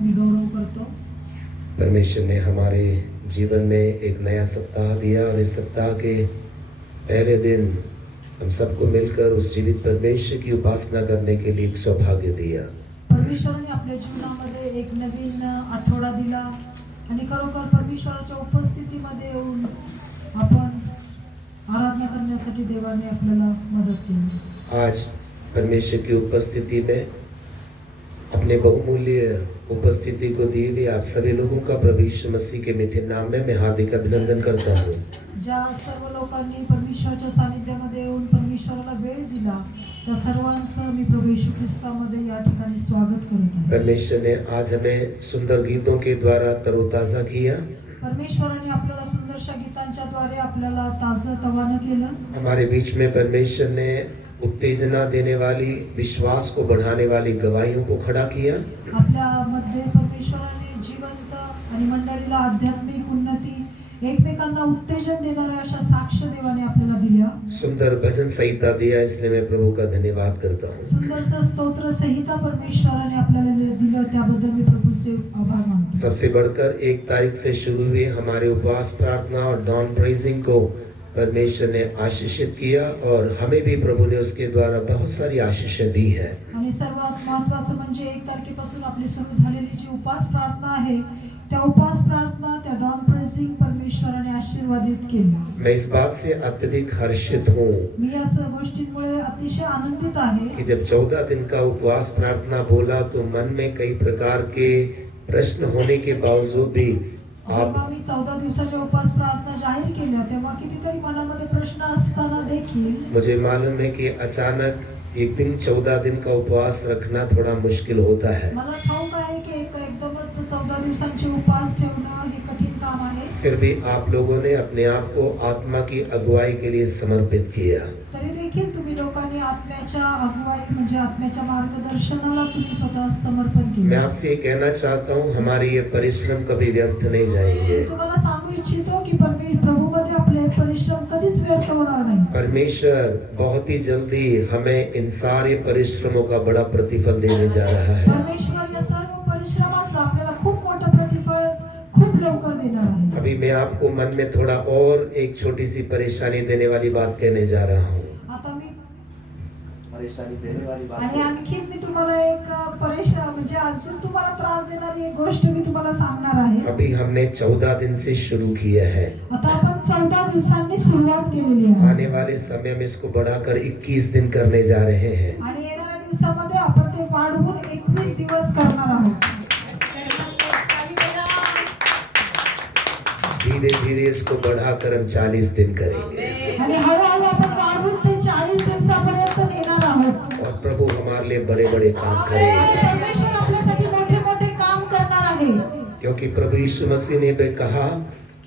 मी गौरव करतो. परमेश्वर ने हमारे जीवन में एक नया सप्ताह दिया और इस सप्ताह के पहले दिन हम सबको मिलकर उस जीवित परमेश्वर की उपासना करने के लिए एक सौभाग्य दिया. परमेश्वराने आपल्या जीवनामध्ये एक नवीन आठवडा दिला आणि खरोखर परमेश्वराच्या उपस्थितीमध्ये येऊन आपण आराधना करण्यासाठी देवाने आपल्याला मदत केली. आज परमेश्वर की उपस्थिति में अपने बहुमूल्य उपस्थिति को दिए हुए आप सभी लोगों का प्रभु यीशु मसीह के मीठे नाम में मैं हार्दिक अभिनंदन करता हूँ. ज्या सर्व लोकांनी परमेश्वराच्या सानिध्यामध्ये येऊन परमेश्वराला वेळ दिला त्या सर्वांचं मी प्रभू येशू ख्रिस्तामध्ये या ठिकाणी स्वागत करत आहे. परमेश्वर ने आज हमें सुंदर गीतों के द्वारा तरोताजा किया. परमेश्वराने आपल्याला सुंदरशा गीतांच्या द्वारे आपल्याला ताजंतवानं केलं. हमारे बीच में परमेश्वर ने उत्तेजना देने वाली, विश्वास को बढ़ाने वाली गवाहियों को खड़ा किया. आपल्या मध्ये परमेश्वराने जिवंत आणि मंडळीला आध्यात्मिक उन्नती, एकमेकांना उत्तेजन देणाऱ्या अशा साक्ष देवाने आपल्याला दिल्या. सुंदर भजन संहिता दिया, इसलिए मैं प्रभु का धन्यवाद करता हूँ. सुंदरसं स्तोत्र संहिता परमेश्वराने आपल्याला दिलं, त्याबद्दल मी प्रभूचे आभार मानतो. सबसे बढ़कर 1 तारीख से शुरू हुए हमारे उपवास प्रार्थना और डॉन प्रेजिंग को परमेश्वर ने आशीषित किया और हमें भी प्रभु ने उसके द्वारा बहुत सारी आशीषें दी है. आणि सर्वात महत्त्वाचं म्हणजे 1 तारखेपासून आपली सुरू झालेली जी उपवास प्रार्थना आहे, त्या उपवास प्रार्थना, त्या डॉन प्रेजिंग परमेश्वराने आशीर्वादित केल्या. मैं इस बात से अत्यधिक हर्षित हूँ मी या सर्व गोष्टींमुळे अतिशय आनंदित आहे कि जब 14 दिन का उपवास प्रार्थना बोला तो मन में कई प्रकार के प्रश्न होने के बावजूद भी जेव्हा मी 14 दिवसाच्या उपवास प्रार्थना जाहीर केल्या तेव्हा कितीतरी मनामध्ये प्रश्न असताना देखील मुझे मालूम है कि अचानक एक दिन 14 दिन का उपवास रखना थोड़ा मुश्किल होता है. मला ठाऊक आहे की एकदमच 14 दिवसांचे उपवास ठेवणं हे कठीण काम आहे. फिर भी आप लोगों ने अपने आप को आत्मा की अगुवाई के लिए समर्पित किया. तरी देखील तुम्ही लोकांनी आत्म्याच्या अगुवाई म्हणजे आत्म्याच्या मार्गदर्शनाला तुम्ही स्वतः समर्पण केले. मैं आपसे ये कहना चाहता हूँ, हमारे ये परिश्रम कभी व्यर्थ नहीं जाएंगे. तुम्हाला सांगू इच्छितो की प्रभूमध्ये आपले परिश्रम कधीच व्यर्थ होणार नाही. परमेश्वर बहुत ही जल्दी हमें इन सारे परिश्रमों का बड़ा प्रतिफल देने जा रहा है. परमेश्वर या सर्व परिश्रमाचं आपल्याला खूप मोठं प्रतिफल खूप लवकर देणार आहे. अभी मैं आपको मन में थोड़ा और एक छोटी सी परेशानी देने वाली बात कहने जा रहा हूँ. आता मी परेशानी देने वाली बात आणि आणखी मी तुम्हाला एक परेशान म्हणजे अजून तुम्हाला त्रास देणारी एक गोष्ट मी तुम्हाला सांगणार आहे. अभी हमने 14 दिन से शुरू किया है. आता आपण 14 दिवसांनी सुरुवात केलेली आहे. आने वाले समय में इसको बढ़ाकर 21 दिन करने जा रहे हैं. आणि येणाऱ्या दिवसामध्ये आपण ते वाढवून 21 दिवस करणार आहोत. धीरे धीरे इसको बढ़ाकर हम 40 दिन करेंगे. आणि हळूहळू आपण वाढवून ते 40 दिवसापर्यंत नेणार आहोत. और प्रभु हमारे लिए बड़े बड़े काम आणि करेंगे. परमेश्वर आपल्यासाठी मोठे मोठे काम करणार आहे. क्योंकि प्रभु यीशु मसीह ने भी कहा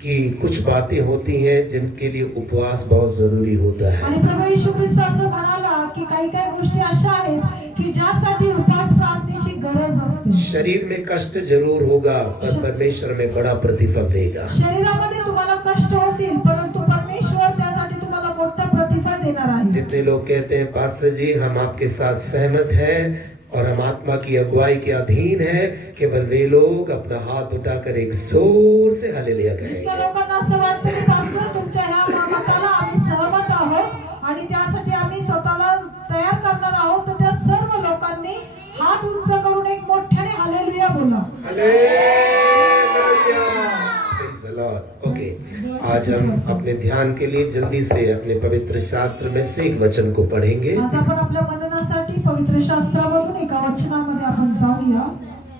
कि कुछ बातें होती हैं जिनके लिए उपवास बहुत जरूरी होता है. आणि प्रभू येशू ख्रिस्त असं म्हणाला की काही गोष्टी अशा आहेत की ज्यासाठी उपवास प्रार्थनेची गरज असते. शरीर में कष्ट जरूर होगा पर परमेश्वर में बड़ा प्रतिफल देगा. शरीरामध्ये तुम्हाला कष्ट होतील परंतु परमेश्वर त्यासाठी तुम्हाला मोठं प्रतिफल देणार आहे. जितने लोग कहते हैं पास्टर जी हम आपके साथ सहमत हैं और हम आत्मा की अगुवाई के अधीन हैं, केवल वे लोग अपना हाथ उठाकर एक जोर से हालेलुया कहेंगे. जितक्या लोकांना असं वाटतं की पास्टर तुमच्या ह्या मताला आम्ही सहमत आहोत आणि त्यासाठी आम्ही स्वतःला तयार करणार आहोत, तर त्या सर्व लोकांनी हात उंच करून एक मोठ्याने हालेलुया बोला. ओके, आज हम अपने ध्यान के लिए जल्दी से अपने पवित्र शास्त्र में से एक वचन को पढ़ेंगे. आज आपण आपल्या मननासाठी पवित्र शास्त्रामधून एका वचनामध्ये आपण जाऊया.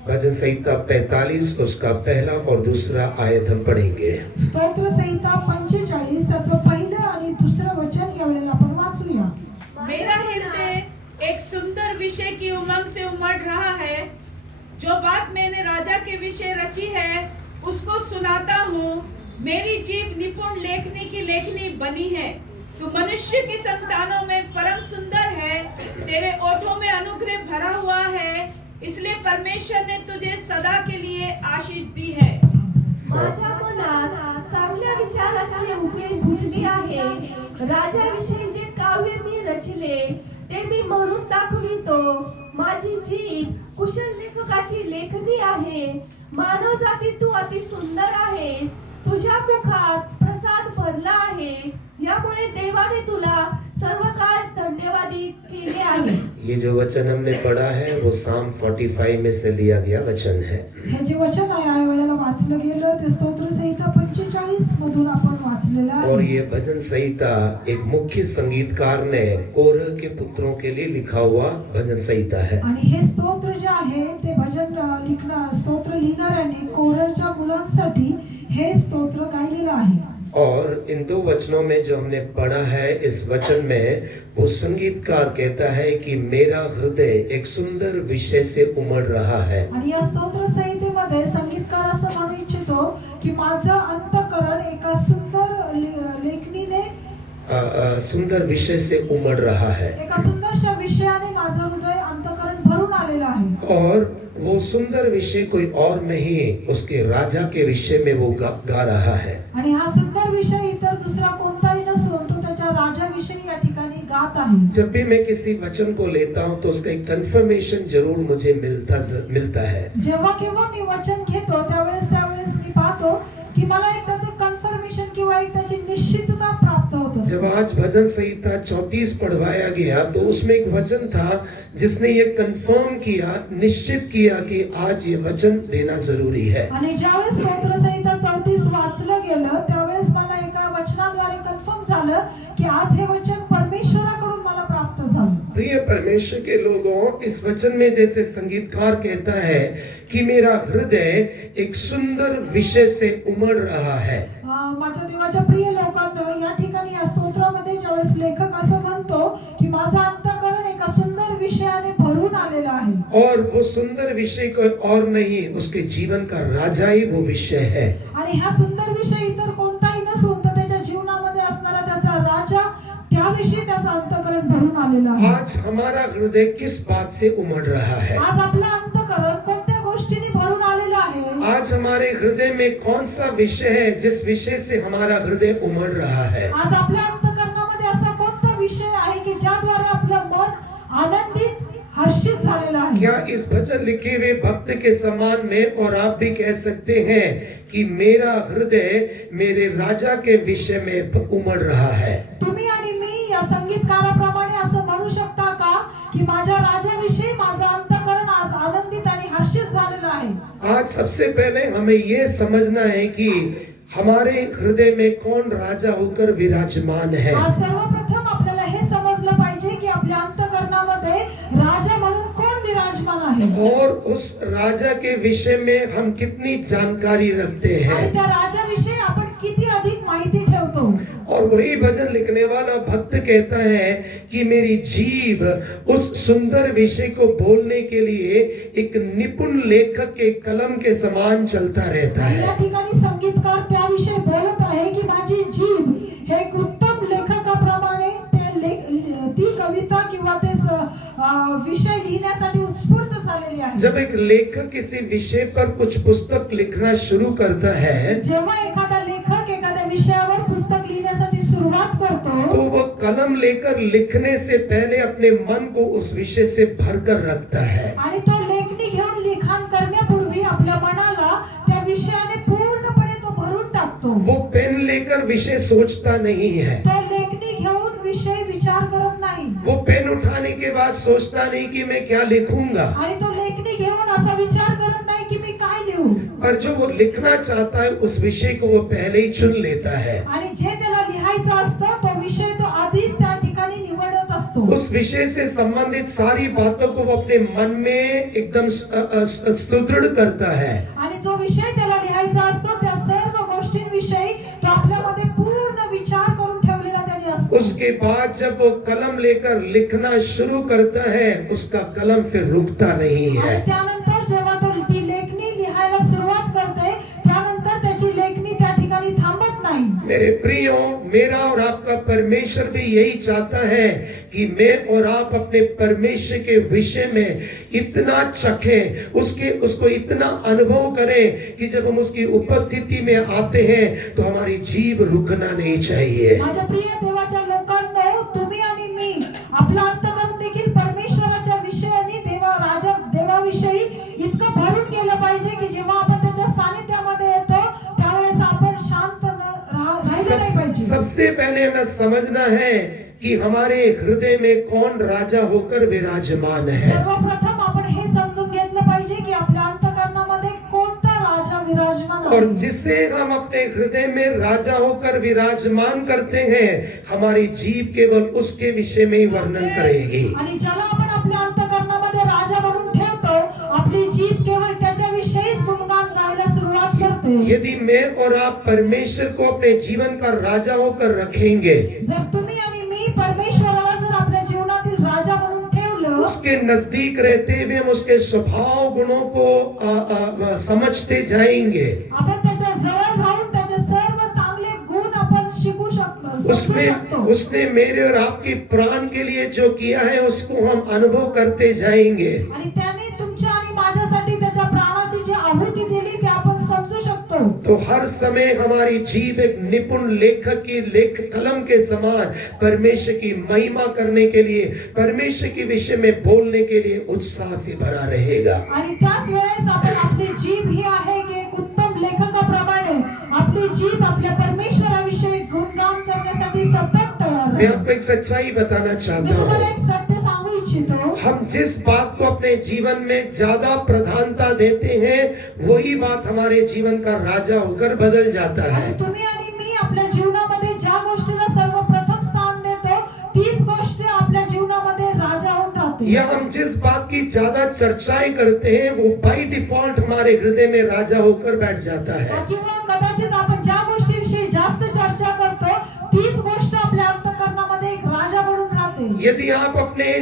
भजन संहिता 45 उसका पहला और दूसरा आयत हम पढ़ेंगे. स्तोत्र संहिता 45 त्याचं पहिलं आणि दुसरं वचन यावेळेला आपण वाचूया. मेरा हृदय एक सुंदर विषय की उमंग से उमड़ रहा है. जो बात मैंने राजा के विषय रची है उसको सुनाता हूँ. मेरी जीभ निपुण लेखनी की लेखनी बनी है. तू मनुष्य की संतानों में परम सुंदर है. तेरे ओठों में अनुग्रह भरा हुआ है, इसलिए परमेश्वर ने तुझे सदा के लिए आशीष दी है. माझ्या मनात चांगल्या विचारांची उकळी फुटली आहे. राजाविषयी जे काव्य मी रचिले ते मी म्हणून दाखवितो. माझी जीभ कुशल लेखकाची लेखनी आहे. मानव जाती तू अति सुंदर आहेस. तुझ्या मुखात प्रसाद भरला आहे. यामुळे देवाने तुला सर्व काळ धन्यवादी केले आहे. ये जो वचन हमने पढ़ा है वो साम 45 में से लिया गया वचन है. हे जे वचन आहे या वेळेला वाचलं गेलं ते स्तोत्र संहिता 45 मधून आपण वाचलेलं और आहे. ये भजन संहिता एक मुख्य संगीतकार ने कोरह के पुत्रों के लिए लिखा हुआ भजन संहिता है. आणि हे स्तोत्र जे आहे ते भजन स्तोत्र लिहिणाऱ्यांनी कोरहच्या मुलांसाठी हे स्तोत्र गायलेलं आहे. और इन दो वचनों में जो हमने पढ़ा है, इस वचन में वो संगीतकार कहता है कि मेरा हृदय एक सुंदर विषय से उमड़ रहा है. आणि या स्तोत्र संहितेमध्ये संगीतकार असं म्हणू इच्छितो की माझं अंतःकरण एका सुंदर लेखणीने सुंदर विषय से उमड़ रहा है. एका सुंदरशा विषयाने माझं हृदय अंतःकरण भरून आलेलं आहे. और वो सुंदर विषय कोई और नहीं, उसके राजा के विषय में वो गा रहा है. आणि हा सुंदर विषय इतर दुसरा कोणताही नसून तो त्याच्या राजाविषयी या ठिकाणी गात आहे. जब भी मैं किसी वचन को लेता हूँ तो उसका एक कंफर्मेशन जरूर मुझे मिलता है. जेव्हा केव्हा मी वचन घेतो त्यावेळेस मी पाहतो की मला एक त्याचं कन्फर्मेशन किंवा एक त्याची निश्चितता प्राप्त होत असते. जब आज भजन संहिता 34 पढ़वाया गया तो उसमें एक वचन था जिसने ये कंफर्म किया, निश्चित किया कि आज ये वचन देना जरूरी है. आणि ज्यावेळेस स्तोत्र संहिता 34 वाचलं गेलं त्यावेळेस मला एका वचनाद्वारे कन्फर्म झालं की आज हे वचन परमेश्वराकडून मला प्राप्त झालं. प्रिय परमेश्वर के लोगों, इस वचन में जैसे संगीतकार कहता है कि मेरा हृदय एक सुंदर विषय से उमड़ रहा है. माझ्या देवाच्या प्रिय लोकांना या ठिकाणी या स्तोत्रामध्ये ज्यावेळेस लेखक असं म्हणतो की माझं अंतःकरण एका सुंदर विषयाने भरून आलेलं आहे. और वो सुंदर विषय कोई और नहीं, उसके जीवन का राजा ही वो विषय है. आणि हा सुंदर विषय इतर कोणताही नसून तर त्याच्या जीवनामध्ये असणारा त्याचा राजा, त्याविषयी त्याचं अंतःकरण भरून आलेलं आहे. आज हमारा हृदय किस बात से उमड़ रहा है? आज आपलं अंतःकरण कोणत्या गोष्टीने भरून आलेलं आहे? आज हमारे हृदय में कौन सा विषय है जिस विषय से हमारा हृदय उमड़ रहा है? आज आपल्या अंतःकरणामध्ये असा कोणता विषय आहे की ज्याद्वारे आपलं मन आनंदित, हर्षित झालेलं आहे? क्या इस भजन लिखे हुए भक्त के समान में और आप भी कह सकते हैं कि मेरा हृदय मेरे राजा के विषय में उमड़ रहा है? तुम्ही आणि मी या संगीतकाराप्रमाणे असं म्हणू शकता का की माझ्या राजाविषयी माझं अंतःकरण आज आनंदित आणि हर्षित झालेलं आहे? आज सबसे पहले हमें ये समझना है कि हमारे हृदय में कौन राजा होकर विराजमान है. आज सर्वप्रथम आपल्याला हे समजलं पाहिजे की आपल्या अंतःकरणामध्ये राजा म्हणून कोण विराजमान आहे और उस राजा के विषय में हम कितनी जानकारी रखते आणि हैं. त्या राजाविषयी आपण किती अधिक माहिती ठेवतो. और वही भजन लिखने वाला भक्त कहता है कि मेरी जीभ उस सुंदर विषय को बोलने के लिए एक निपुण लेखक के कलम के समान चलता रहता आणि या है. ठिकाणी संगीतकार त्याविषयी बोलत आहे की माझी जीभ हे एक उत्तम लेखकाप्रमाणे ती कविता किंवा ते विषय लिहिण्यासाठी उत्स्फूर्त झालेली आहे. जब एक लेखक किसी विषय पर कुछ पुस्तक लिखना शुरू करता है जेव्हा एखादा लेखक एखाद्या विषयावर पुस्तक लिहिण्यासाठी सुरुवात करतो तो वो कलम लेकर लिखने से पहले अपने मन को उस विषय से भरकर रखता है. आणि तो लेखणी घेऊन लिखाण करण्यापूर्वी आपल्या मनाला त्या विषयाने पूर्णपणे तो भरून टाकतो. वो पेन लेकर विषय सोचता नहीं है. तो लेखणी घेऊन विषय विचार करत नाही. वो पेन उठाने के बाद सोचता नहीं कि मैं क्या लिखूंगा. आणि तो लेखणी घेऊन असा विचार करत नाही की मी काय लिहू. पर जो वो लिखना चाहता है उस विषय को वो पहले ही चुन लेता है. आणि जे त्याला लिहायचं असतं तो विषय तो आधीच त्या ठिकाणी निवडत असतो. उस विषय से संबंधित सारी बातों को वो अपने मन में एकदम सुदृढ़ करता है. आणि जो विषय त्याला लिहायचा असतो त्या सर्व गोष्टींविषयी तो आपल्यामध्ये पूर्ण विचार करून ठेवलेला त्याने असतो. उसके बाद जब वो कलम लेकर लिखना शुरू करता है उसका कलम फिर रुकता नहीं आणि है. त्यानंतर जेव्हा तो ती लेखणी लिहायला सुरुवात करते त्यानंतर त्याची लेखणी त्या ठिकाणी थांबत नाही. मेरे प्रियो, मेरा और आपका परमेश्वर भी यही चाहता है कि मैं और आप अपने परमेश्वर के विषय में इतना चखें, उसको इतना अनुभव करें कि जब हम उसकी उपस्थिति में आते हैं तो हमारी जीभ रुकना नहीं चाहिए. माझ्या प्रिय देवाच्या लोकांनो, तुम्ही आणि मी आपलं अंतःकरण सबसे पहले हमें समझना है कि हमारे हृदय में कौन राजा होकर विराजमान है। सर्वप्रथम आपण हे समजून घेतलं पाहिजे की आपल्या अंतःकरणामध्ये कोणता राजा विराजमान और आहे। जिसे हम अपने हृदय में राजा होकर विराजमान करते हैं, हमारी जीभ केवल उसके विषय में ही वर्णन करेगी। आणि ज्याला आपण आपल्या अंतःकरणामध्ये राजा म्हणून ठेवतो, आपली जीभ केवळ त्याच्याविषयीच गुणगान गायला सुरुवात करते। यदि मैं और आप परमेश्वर को अपने जीवन का राजा होकर रखेंगे, जर तुम्ही आणि मी परमेश्वराला जर आपल्या जीवनातील राजा म्हणून ठेवलं, उसके नजदीक रहते हुए हम उसके स्वभाव गुणों को समझते जाएंगे। आपण त्याच्या जवळ राहून त्याचे सर्व चांगले गुण आपण शिकू शकतो, समजू उसने शकतो। उसने मेरे और आपके प्राण के लिए जो किया है उसको हम अनुभव करते जाएंगे। आणि त्याने तुमच्या आणि माझ्यासाठी त्याच्या प्राणाची जी आहुती दिली ती आपण समजू शकतो। तो हर समय हमारी जीभ एक निपुण लेखक की लेख कलम के समान परमेश्वर की महिमा करने के लिए, परमेश्वर के विषय में बोलने के लिए उत्साह से भरा रहेगा। आणि त्याच वेळेस आपण आपली जीभ ही आहे की एक उत्तम लेखकाप्रमाणे आपली जीभ आपल्या परमेश्वराविषयी गुणगान करण्यासाठी सतत तयार मैं आहे। आपको एक सच्चाई बताना मी चाहता तुम्हाला हूँ। एक सत्य सांगू इच्छितो। हम जिस बात को अपने जीवन में ज्यादा प्रधानता देते हैं, वही बात हमारे जीवन का राजा होकर बदल जाता है। आणि तुम्ही आणि मी आपल्या जीवनामध्ये ज्या गोष्टीला सर्वप्रथम स्थान देतो, तीच गोष्ट आपल्या जीवनामध्ये राजा होऊन राहते। या हम जिस बात की ज्यादा चर्चाएं करते हैं, वो बाय डिफॉल्ट हमारे हृदय में राजा होकर बैठ जाता है। किंवा कदाचित आपण ज्या गोष्टीविषयी जास्त चर्चा करतो, तीच गोष्ट आपल्या अंतःकरणामध्ये एक राजा म्हणून राहते। यदि आप अपने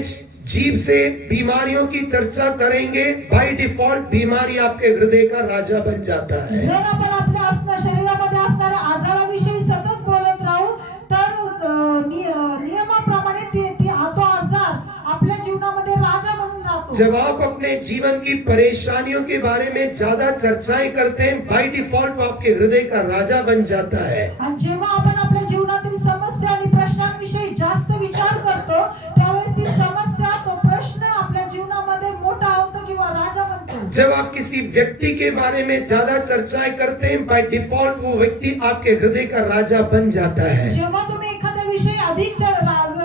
जीभ से बीमारियों की चर्चा करेंगे, बाय डिफॉल्ट बीमारी आपके हृदय का राजा बन जाता है। जर आपण आपल्या शरीरामध्ये असणाऱ्या आजाराविषयी सतत बोलत राहू, तर नियमाप्रमाणे तो आजार आपल्या जीवनामध्ये राजा म्हणून राहतो। जब आप अपने जीवन की परेशानियों के बारे में ज्यादा चर्चाएं करते हैं, बाय डिफॉल्ट वो आपके हृदय का राजा बन जाता है। आणि जेव्हा आपण आपल्या जीवनातील समस्या आणि प्रश्नांविषयी जास्त विचार करतो, त्यावेळेस ती समस्या, तो प्रश्न आपल्या जीवनामध्ये मोठा होतो किंवा राजा बनतो। जब आप किसी व्यक्ति के बारे में ज्यादा चर्चाएं करते हैं, बाय डिफॉल्ट वो व्यक्ति आपके हृदय का राजा बन जाता है। जेव्हा तुम्ही एखाद्या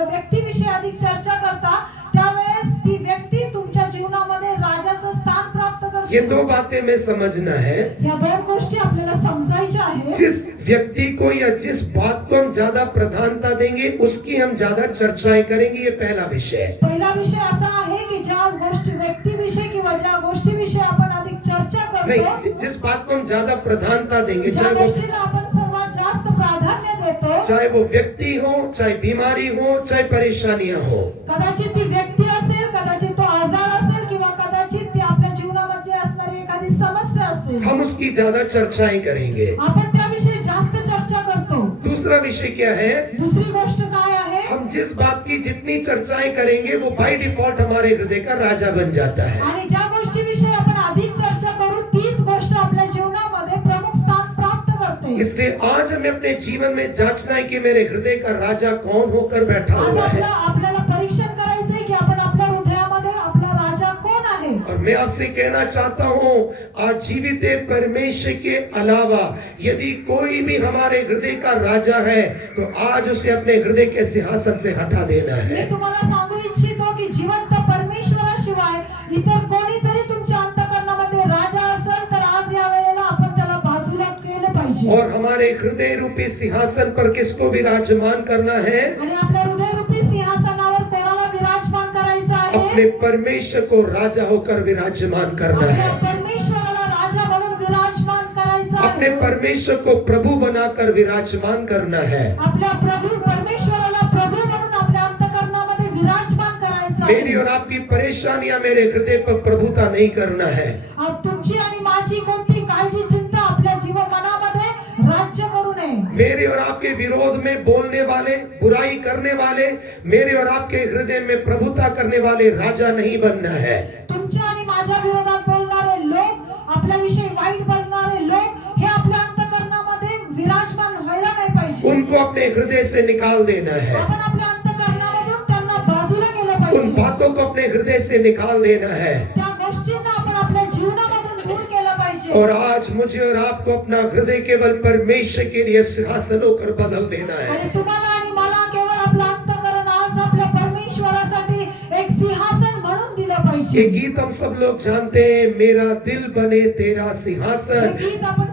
व्यक्तीविषयी अधिक चर्चा करता, त्यावेळेस ती व्यक्ती तुमच्या जीवनामध्ये राजाचं स्थान प्राप्त करते। ये दो बातें में समझना है। या दोन गोष्टी आपल्याला समजायच्या आहेत। जिस व्यक्ति को या जिस बात को हम ज्यादा प्रधानता देंगे, उसकी हम ज्यादा चर्चाएं करेंगे, ये पहला विषय है। पहिला विषय असा आहे की ज्या व्यक्तीविषयी किंवा ज्या गोष्टीविषयी आपण अधिक चर्चा नहीं, करतो, जिस बात को हम ज्यादा प्रधानता देंगे, ज्या गोष्टीला आपण सर्वात जास्त प्राधान्य देतो, चाहे वो व्यक्ति हो, चाहे बीमारी हो, चाहे परेशानियां हो, कदाचित ती व्यक्ती असेल, कदाचित तो आजार असेल किंवा कदाचित ती आपल्या जीवनामध्ये असणारी एखादी समस्या असेल, हम उसकी ज्यादा चर्चाएं करेंगे। आपण त्याविषयी जास्त चर्चा करतो। दूसरा विषय क्या है? दुसरी गोष्ट काय आहे? हम जिस बात की जितनी चर्चाएं करेंगे, वो बाय डिफॉल्ट हमारे हृदय का राजा बन जाता है। आणि ज्या गोष्टीविषयी आपण अधिक चर्चा करू, तीच गोष्ट आपल्या जीवनामध्ये प्रमुख स्थान प्राप्त करते। इसलिए आज हमें अपने जीवन में जांचना है कि मेरे हृदय का राजा कौन होकर बैठा आज हुआ है। आपल्याला परीक्षण करायचंय की आपण आपल्या हृदयामध्ये आपला राजा कोण आहे। और मैं आपसे कहना चाहता हूँ, आज जीवित परमेश्वर के अलावा यदि कोई भी हमारे हृदय का राजा है, तो आज उसे अपने हृदय के सिंहासन से हटा देना मी है। तुम्हाला सांगू इच्छितो की जिवंत परमेश्वराशिवाय इतर कोणी जरी तुमच्या अंतःकरणामध्ये राजा असेल, तर आज या वेळेला आपण त्याला बाजूला केलं पाहिजे। और हमारे हृदय रूपी सिंहासन पर किसको विराजमान करना है? आणि आपल्या हृदय रूपी सिंहासनावर कोणाला विराजमान करायचं आहे? अपने परमेश्वर को राजा होकर विराजमान करना आपल्या है। परमेश्वराला राजा म्हणून विराजमान करायचं अपने आहे। परमेश्वर को प्रभु बनाकर विराजमान करना है। आपल्या परमेश्वराला प्रभू म्हणून आपल्या अंतःकरणामध्ये विराजमान करायचं मेरी आहे। और आपकी परेशानियां मेरे हृदय पर प्रभुता नहीं करना है। अब तुमची आणि माझी कोणती काळजी चिंता आपल्या मनामध्ये राज्य करू नये। मेरे और आपके विरोध में बोलने वाले, बुराई करने वाले, मेरे और आपके हृदय में प्रभुता करने वाले राजा नहीं बनना है। तुमच्या आणि माझ्या विरोधात बोलणारे लोक, आपल्याविषयी वाईट बोलणारे लोक, हे आपल्या अंतःकरणामध्ये विराजमान व्हायला नाही पाहिजे। उनको अपने हृदय से निकाल देना है। आपण आपल्या अंतःकरणामधून त्यांना बाजूला केलं उन पाहिजे। बातों को अपने हृदय से निकाल देना है। त्या गोष्टींना आपण आपल्या जीवनामधून दूर केलं पाहिजे। पाहिजे. और आज मुझे और आपको अपना हृदय केवल परमेश्वर के लिए सिंहासन होकर बदल देना है. आणि तुम्हाला आणि मला केवळ आपलं अंतःकरण आज आपल्या परमेश्वरासाठी एक सिंहासन म्हणून दिलं ये पाहिजे. गीत हम सब लोग जानते हैं, मेरा दिल बने तेरा हे सिंहासन. गीत आपण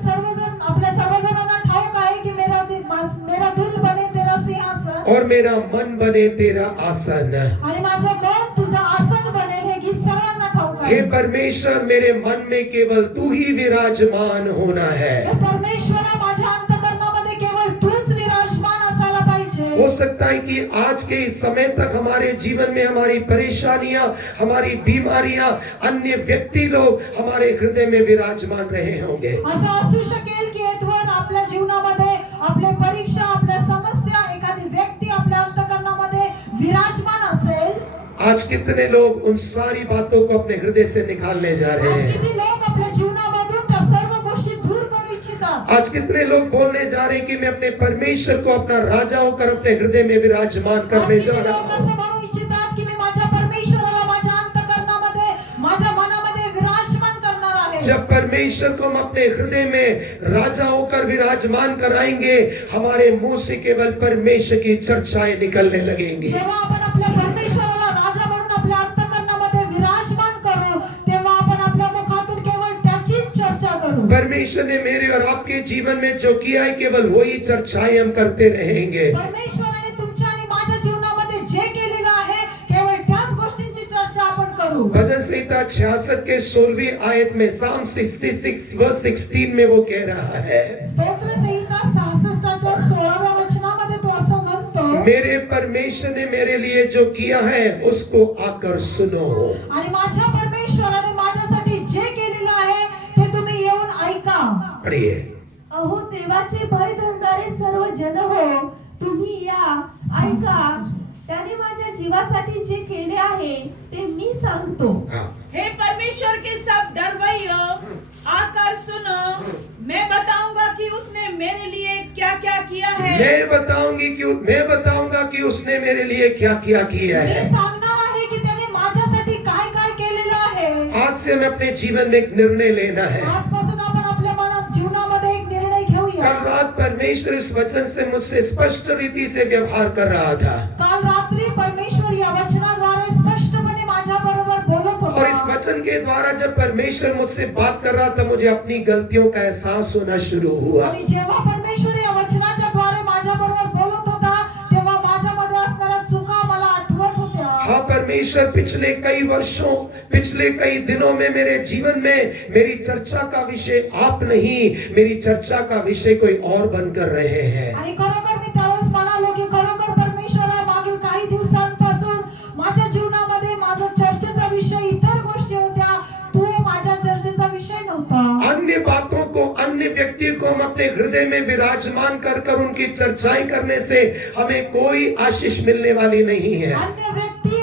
आपल्या सर्वजणांना ठाऊक आहे की मेरा दिल बने तेरा सिंहासन और मेरा मन बने तेरा आसन. आणि माझं मन तुझं आसन बनेल. हे गीत सर्वांना ठाऊक हे आहे. परमेश्वर, मेरे मन में केवल तू ही विराजमान होना है. हे परमेश्वरा, माझ्या अंतःकरणामध्ये केवळ तूच विराजमान असायला पाहिजे. हो सकता है कि आज के इस समय तक हमारे जीवन में हमारी परेशानियां, हमारी बीमारियां, अन्य व्यक्ति लोग हमारे हृदय में विराजमान रहे होंगे. असं असू शकेल की येतवर आपल्या जीवनामध्ये आपले परीक्षा, आपल्या समस्या, एखादी व्यक्ती आपल्या अंतःकरणामध्ये विराजमान असेल. आज कितने लोग उन सारी बातों को अपने हृदय से निकालने जा रहे आज हैं. किती लोक आपल्या जीवनामधून त्या सर्व गोष्टी दूर करू इच्छितात. आज कितने लोग बोलने जा रहे हैं कि मैं अपने परमेश्वर को अपना राजा होकर अपने हृदय में विराजमान आज करने किती जा रहा लोक हूं. असं म्हणू इच्छितात की मी माझ्या परमेश्वराला माझ्या अंतःकरणामध्ये, माझ्या मनामध्ये विराजमान करणार आहे. जब परमेश्वर को हम अपने हृदय में राजा होकर विराजमान कराएंगे, हमारे मुंह से केवल परमेश्वर की चर्चाएं निकलने लगेंगी. जेव्हा आपण आपल्या परमेश्वराला राजा म्हणून आपल्या अंतःकरणामध्ये विराजमान करू, तेव्हा आपण आपल्या मुखातून केवळ त्याचीच चर्चा करू. परमेश्वर ने मेरे और आपके जीवन में जो किया है, केवल वही चर्चाएं हम करते रहेंगे. परमेश्वराने तुमच्या आणि माझ्या जीवनामध्ये जे केलेलं आहे, केवळ त्याच गोष्टींची चर्चा आपण करू. भजन संहिता 66 के 16वीं आयत में, Psalm 66 verse 16 में वो कह रहा है, स्तोत्र संहिता 66च्या 16व्या वचनामध्ये तो असं म्हणतो, मेरे परमेश्वर ने मेरे लिए जो किया है उसको आकर सुनो. आणि माझ्या परमेश्वराने माझ्यासाठी जे केलेलं आहे ते तुम्ही येऊन ऐका. पढ़िए. अहो देवाचे भय धरणारे सर्व जन हो, तुम्ही या ऐका. त्याने माझ्या जीवासाठी जे केले आहे ते मी सांगतो. हाँ. हे परमेश्वर के सब डरवैयों, आकर सुनो. मैं बताऊंगा कि उसने मेरे लिए क्या क्या किया है. मैं बताऊंगा कि उसने मेरे लिए क्या क्या किया मी है. सांगणार आहे की त्याने माझ्यासाठी काय काय केलेलं आहे. आज से हमें अपने जीवन में एक निर्णय लेना है. आजपासून आपण आपल्या जीवनामध्ये एक निर्णय घेऊया. कल रात परमेश्वर इस वचन से मुझसे स्पष्ट रीति से व्यवहार कर रहा था. काल रात्री परमेश्वर या वचनाद्वारे स्पष्टपणे माझ्या बरोबर बोलत और इस होता. वचन के द्वारा जब परमेश्वर मुझसे बात कर रहा था, मुझे अपनी गलतियों का एहसास होना शुरू हुआ. आणि जेव्हा परमेश्वर या वचनाच्या द्वारे माझ्या बरोबर बोलत होता, तेव्हा माझ्यामध्ये असणाऱ्या चुका मला आठवत होत्या. हाँ, परमेश्वर पिछले कई वर्षों, पिछले कई दिनों में मेरे जीवन में मेरी चर्चा का विषय आप नहीं, मेरी चर्चा का विषय कोई और बनकर रहे हैं. आणि खरोखर मी त्यावेळेस म्हणालो की खरोखर परमेश्वरा, मागील काही दिवसांपासून माझ्या जीवनामध्ये माझा चर्चेचा विषय इतर गोष्टी होत्या. तू माझ्या चर्चेचा विषय नव्हता. अन्य बातों को, अन्य व्यक्ति को हम अपने हृदय में विराजमान कर उनकी चर्चाएं करने से हमें कोई आशीष मिलने वाली नहीं है. अन्य व्यक्ती,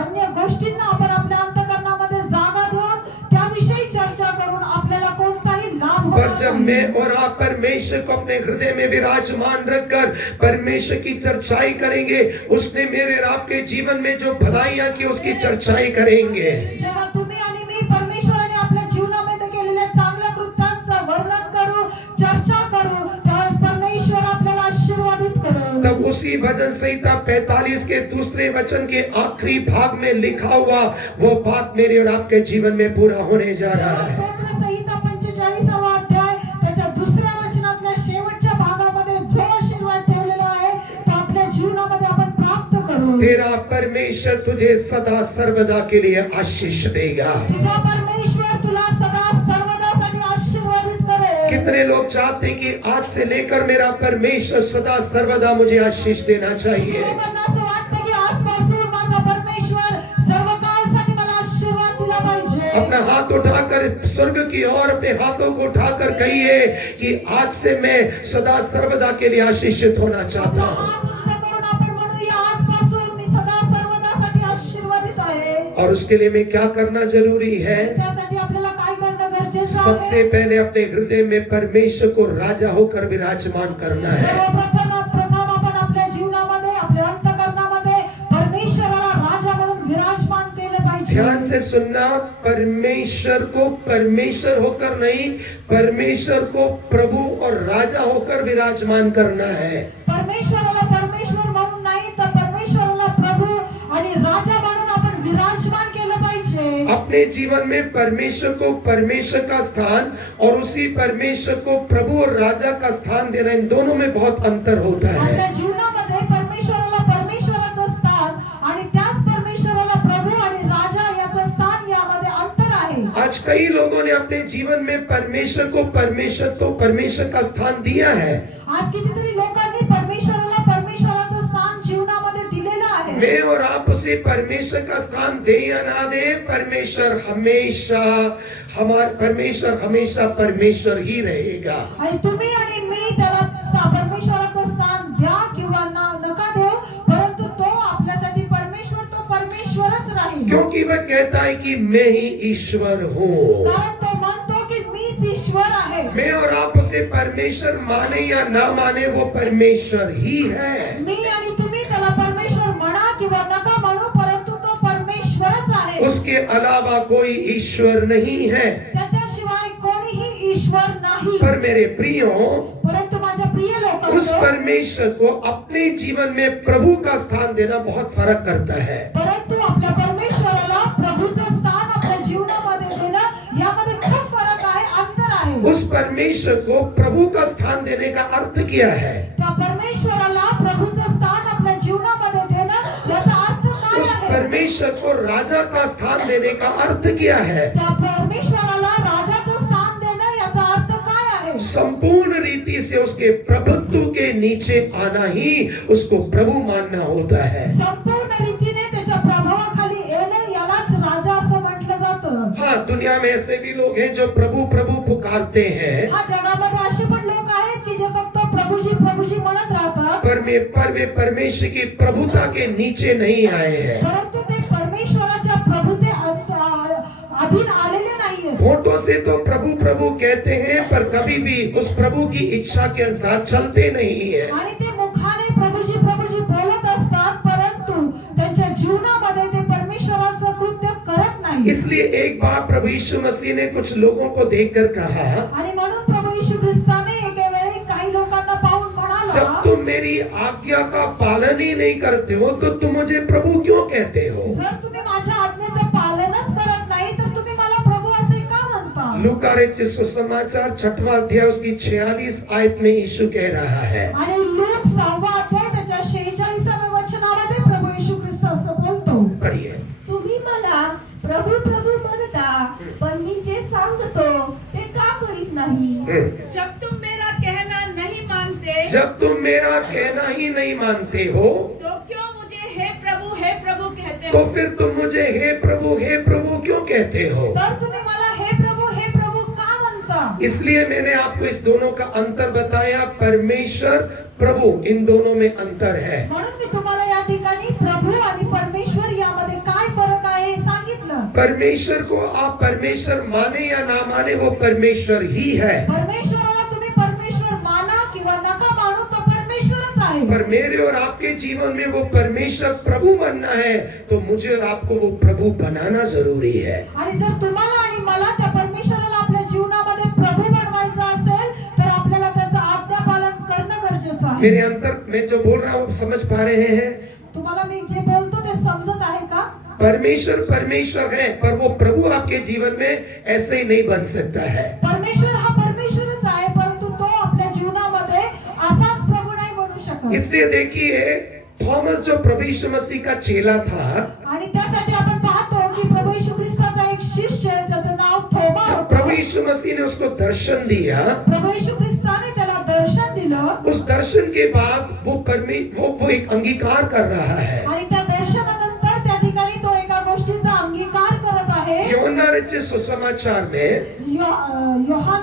अन्य गोष्टींना आपण आपल्या अंतःकरणामध्ये जागा देऊन त्याविषयी चर्चा करून आपल्याला कोणताही लाभ पर होणार जब नाही. मैं और आप परमेश्वर को अपने हृदय में विराजमान रखकर परमेश्वर की चर्चाएं करेंगे, उसने मेरे और आपके जीवन में जो भलाइयां की उसकी चर्चाएं करेंगे. जेव्हा तुम्ही आणि मी परमेश्वराने आपल्या जीवनामध्ये केलेल्या चांगल्या कृत्यांचं वर्णन करू, चर्चा करू, त्यावेळेस परमेश्वर आपल्याला आशीर्वादित करेल. तब उसी भजन संहिता 45 के दूसरे वचन के आखिरी भाग में लिखा हुआ वो बात मेरे और आपके जीवन में पूरा होने जा रहा तेव्हा है. स्तोत्र संहिता 45वा अध्याय त्याच्या दुसऱ्या वचनातल्या शेवटच्या भागामध्ये जो आशीर्वाद ठेवलेला आहे, तो आपल्या जीवनामध्ये आपण प्राप्त करू. तेरा परमेश्वर तुझे सदा सर्वदा के लिए आशीष देगा. तुझा परमेश्वर तुला सदा सर्वदासाठी आशीर्वादित करेल. कितने लोग चाहते हैं कि आज से लेकर मेरा परमेश्वर सदा सर्वदा मुझे आशीष देना चाहिए. लोकांना असं वाटतं की आजपासून माझा परमेश्वर सर्वकाळसाठी मला आशीर्वाद दिला पाहिजे. अपना हाथ उठाकर स्वर्ग की ओर अपने हाथों को उठाकर कहिए कि आज से मैं सदा सर्वदा के लिए आशीषित होना चाहता आपला हूँ. हात उंच करून आपण म्हणूया, आजपासून मी सदा सर्वदासाठी आशीर्वादित आहे. और उसके लिए मैं क्या करना जरूरी है? त्यासाठी आपल्याला काय करणं गरजेचं सबसे आहे? पहले अपने हृदय में परमेश्वर को राजा होकर विराजमान करना है. सर्वप्रथम आपण आपल्या जीवनामध्ये, आपल्या अंतःकरणामध्ये परमेश्वराला राजा म्हणून विराजमान केले पाहिजे. ध्यान से सुनना, परमेश्वर को परमेश्वर होकर नहीं, परमेश्वर को प्रभु और राजा होकर विराजमान करना है। परमेश्वराला परमेश्वर म्हणून नाही तर परमेश्वराला प्रभू आणि राजा म्हणून आपण विराजमान केलं पाहिजे। अपने जीवन में परमेश्वर को परमेश्वर का स्थान और उसी परमेश्वर को प्रभु और राजा का स्थान देना, इन दोनों में बहुत अंतर होता है। आपल्या जीवनामध्ये परमेश्वराला परमेश्वराचं स्थान आणि त्याच परमेश्वराला प्रभु आणि राजा याचं स्थान यामध्ये अंतर आहे। आज कई लोगों ने अपने जीवन में परमेश्वर को परमेश्वर का स्थान दिया है। आज कितीतरी लोकांनी परमेश्वराला परमेश्वराचं स्थान जीवनामध्ये दिलेलं आहे। मैं और आप उसे परमेश्वर का स्थान दे या ना दे, परमेश्वर हमेशा परमेश्वर ही रहेगा। आणि तुम्ही आणि मी त्याला परमेश्वराचं स्थान द्या किंवा नका देऊ, परंतु तो आपल्यासाठी परमेश्वर, तो परमेश्वरच राहील। क्योंकि वह कहता है कि मैं ही ईश्वर हूँ। कारण तो म्हणतो की मीच ईश्वर आहे। मैं और आप उसे परमेश्वर माने या ना माने, वो परमेश्वर ही है। मी आणि तुम्ही त्याला परमेश्वर म्हणा किंवा नका म्हणू, परंतु तो परमेश्वरच आहे। उसके अलावा कोई ईश्वर नहीं है। त्याच्याशिवाय कोणीही ईश्वर नाही। पर मेरे प्रियो, परंतु माझ्या प्रिय उस लोकांनो, परमेश्वर को अपने जीवन में प्रभु का स्थान देना बहुत फर्क करता है। परंतु आपल्या परमेश्वराला प्रभूचं स्थान आपल्या जीवनामध्ये देणं यामध्ये खूप फरक आहे, अंतर आहे। उस परमेश्वर को प्रभु का स्थान देने का अर्थ क्या है? त्या परमेश्वराला प्रभूचं स्थान आपल्या जीवनामध्ये देणं याचा अर्थ काय उस आहे? परमेश्वर को राजा का स्थान देने का अर्थ क्या है? त्या परमेश्वराला राजाचं स्थान देणं याचा अर्थ काय आहे? संपूर्ण रीति से उसके प्रभुत्व के नीचे आना ही उसको प्रभु मानना होता है। संपूर्ण रीतीने त्याच्या प्रभावाखाली येणं यालाच राजा असं म्हटलं जातं। हाँ, दुनिया में ऐसे भी लोग हैं जो प्रभु प्रभु पुकारते हैं, हा, जगामध्ये असे पण लोक आहेत की जे फक्त प्रभुजी प्रभुजी म्हणत राहतात, पर वे परमेश्वर की प्रभुता के नीचे नहीं आए हैं। परंतु ते परमेश्वराच्या प्रभुते अधीन आलेले नाहीये। होठों से तो प्रभु प्रभु कहते हैं, पर कभी भी उस प्रभु की इच्छा के अनुसार चलते नहीं है। आणि ते मुखाने प्रभुजी प्रभुजी बोलत असतात, परंतु त्यांच्या जीवनामध्ये ते परमेश्वराचं कृत्य करत नाही। इसलिए एक बार प्रभु यीशु मसीह ने कुछ लोगों को देखकर कहा, आणि म्हणून प्रभु येशू ख्रिस्ताने एके वेळी काही लोकांना पाहून म्हणाला, जब तुम मेरी आज्ञा का पालन ही नहीं करते हो तो तुम मुझे प्रभु क्यों कहते हो? जर तुम्ही माझ्या आज्ञेचं पालनच करत नाही तर तुम्ही मला प्रभू असे का म्हणता? लूका रचित सुसमाचार 6वां अध्याय उसकी 46 आयत में यीशु कह रहा है, आणि लूक 6वा अध्याय त्याच्या 46व्या वचनामध्ये प्रभू येशू ख्रिस्त असं बोलतो। पढ़िए। तुम्ही मला प्रभु प्रभु म्हणता, पण मी जे सांगतो ते का करीत नाही? जब तुम मेरा कहना नहीं मानते, जब तुम मेरा कहना ही नहीं मानते हो, तो क्यों मुझे हे प्रभु कहते तो हो? फिर तुम मुझे हे प्रभु क्यों कहते हो? तर तुम्ही मला हे प्रभु का म्हणता? इसलिए मैंने आपको इस दोनों का अंतर बताया। परमेश्वर प्रभु, इन दोनों में अंतर है। म्हणून मी तुम्हाला या ठिकाणी प्रभू आणि परमेश्वर यामध्ये काय फरक आहे हे सांगितलं। परमेश्वर को आप परमेश्वर माने या ना माने, वो परमेश्वर ही है। परमेश्वराला तुम्ही परमेश्वर माना किंवा नका मानू, तो परमेश्वरच आहे। पर मेरे और आपके जीवन में वो परमेश्वर प्रभु बनना है, तो मुझे और आपको वो प्रभु बनाना जरूरी है। आणि जर तुम्हाला आणि मला त्या परमेश्वराला आपल्या जीवनामध्ये प्रभू बनवायचा असेल तर आपल्याला त्याचं आज्ञा पालन करणं गरजेचं आहे। मेरे अंतर मैं जो बोल रहा हूँ समझ पा रहे हैं? तुम्हाला मी जे बोलतो ते समजत आहे का? परमेश्वर है, पर वो प्रभु आपके जीवन में ऐसे ही नहीं बन सकता है। परमेश्वर हा परमेश्वरच आहे, परंतु तो आपल्या जीवनामध्ये असाच प्रभू नाही बनू शकत। इसलिए देखिए, थॉमस जो प्रभु यीशु मसीह का चेला था, आणि त्यासाठी आपण पाहतो की प्रभू येशू ख्रिस्ताचा एक शिष्य ज्याचं नाव थोमा जब होतं, प्रभु यीशु मसीह ने उसको दर्शन दिया, प्रभू येशू ख्रिस्ताने त्याला दर्शन दिलं, उस दर्शन के बाद वो एक अंगीकार कर रहा है। आणि त्या दर्शनानंतर त्या ठिकाणी तो एका गोष्टीचा अंगीकार करत आहे। यूहन्ना रचित सुसमाचार में योहान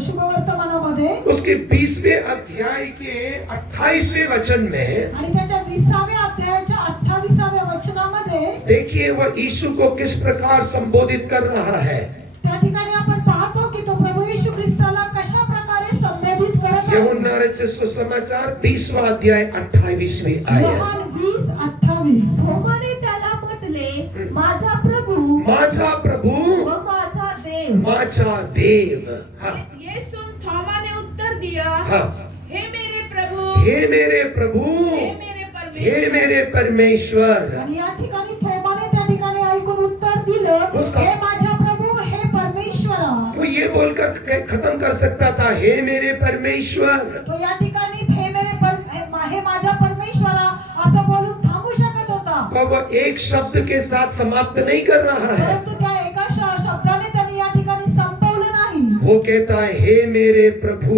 शुभवर्तमानामध्ये उसके 20वें अध्याय के 28वें वचन में आणि त्याच्या 20व्या अध्यायाच्या 28व्या वचनामध्ये देखिए वह यीशु को किस प्रकार संबोधित कर रहा है। त्या ठिकाणी आपण पाहतो की तो प्रभू येशू ख्रिस्ताला कशा प्रकारे संबोधित करत आहे। यूहन्ना रचित सुसमाचार 20वां अध्याय 28वीं आयत। योहान 20:28 थोमाने त्याला म्हटले, माझा प्रभु माझा प्रभू व माझा देव. माझा देव. हाँ ये सुन थोमा ने उत्तर दिया, हाँ, हे मेरे प्रभु, हे मेरे प्रभु, हे मेरे हे परमेश्वर. मेरे परमेश्वर. आणि या ठिकाणी थोमाने त्या ठिकाणी ऐकून उत्तर दिलं, उसका- हे माझ्या प्रभू, हे परमेश्वरा. वो ये बोलकर खत्म कर सकता था, हे मेरे परमेश्वर. तो या ठिकाणी हे माझ्या परमेश्वरा असं बोलून थांबू शकत होता, पर वो एक शब्द के साथ समाप्त नहीं कर रहा है. परंतु त्या एका शब्दाने त्यांनी या ठिकाणी संपवलं नाही. वो कहता है, हे मेरे प्रभु.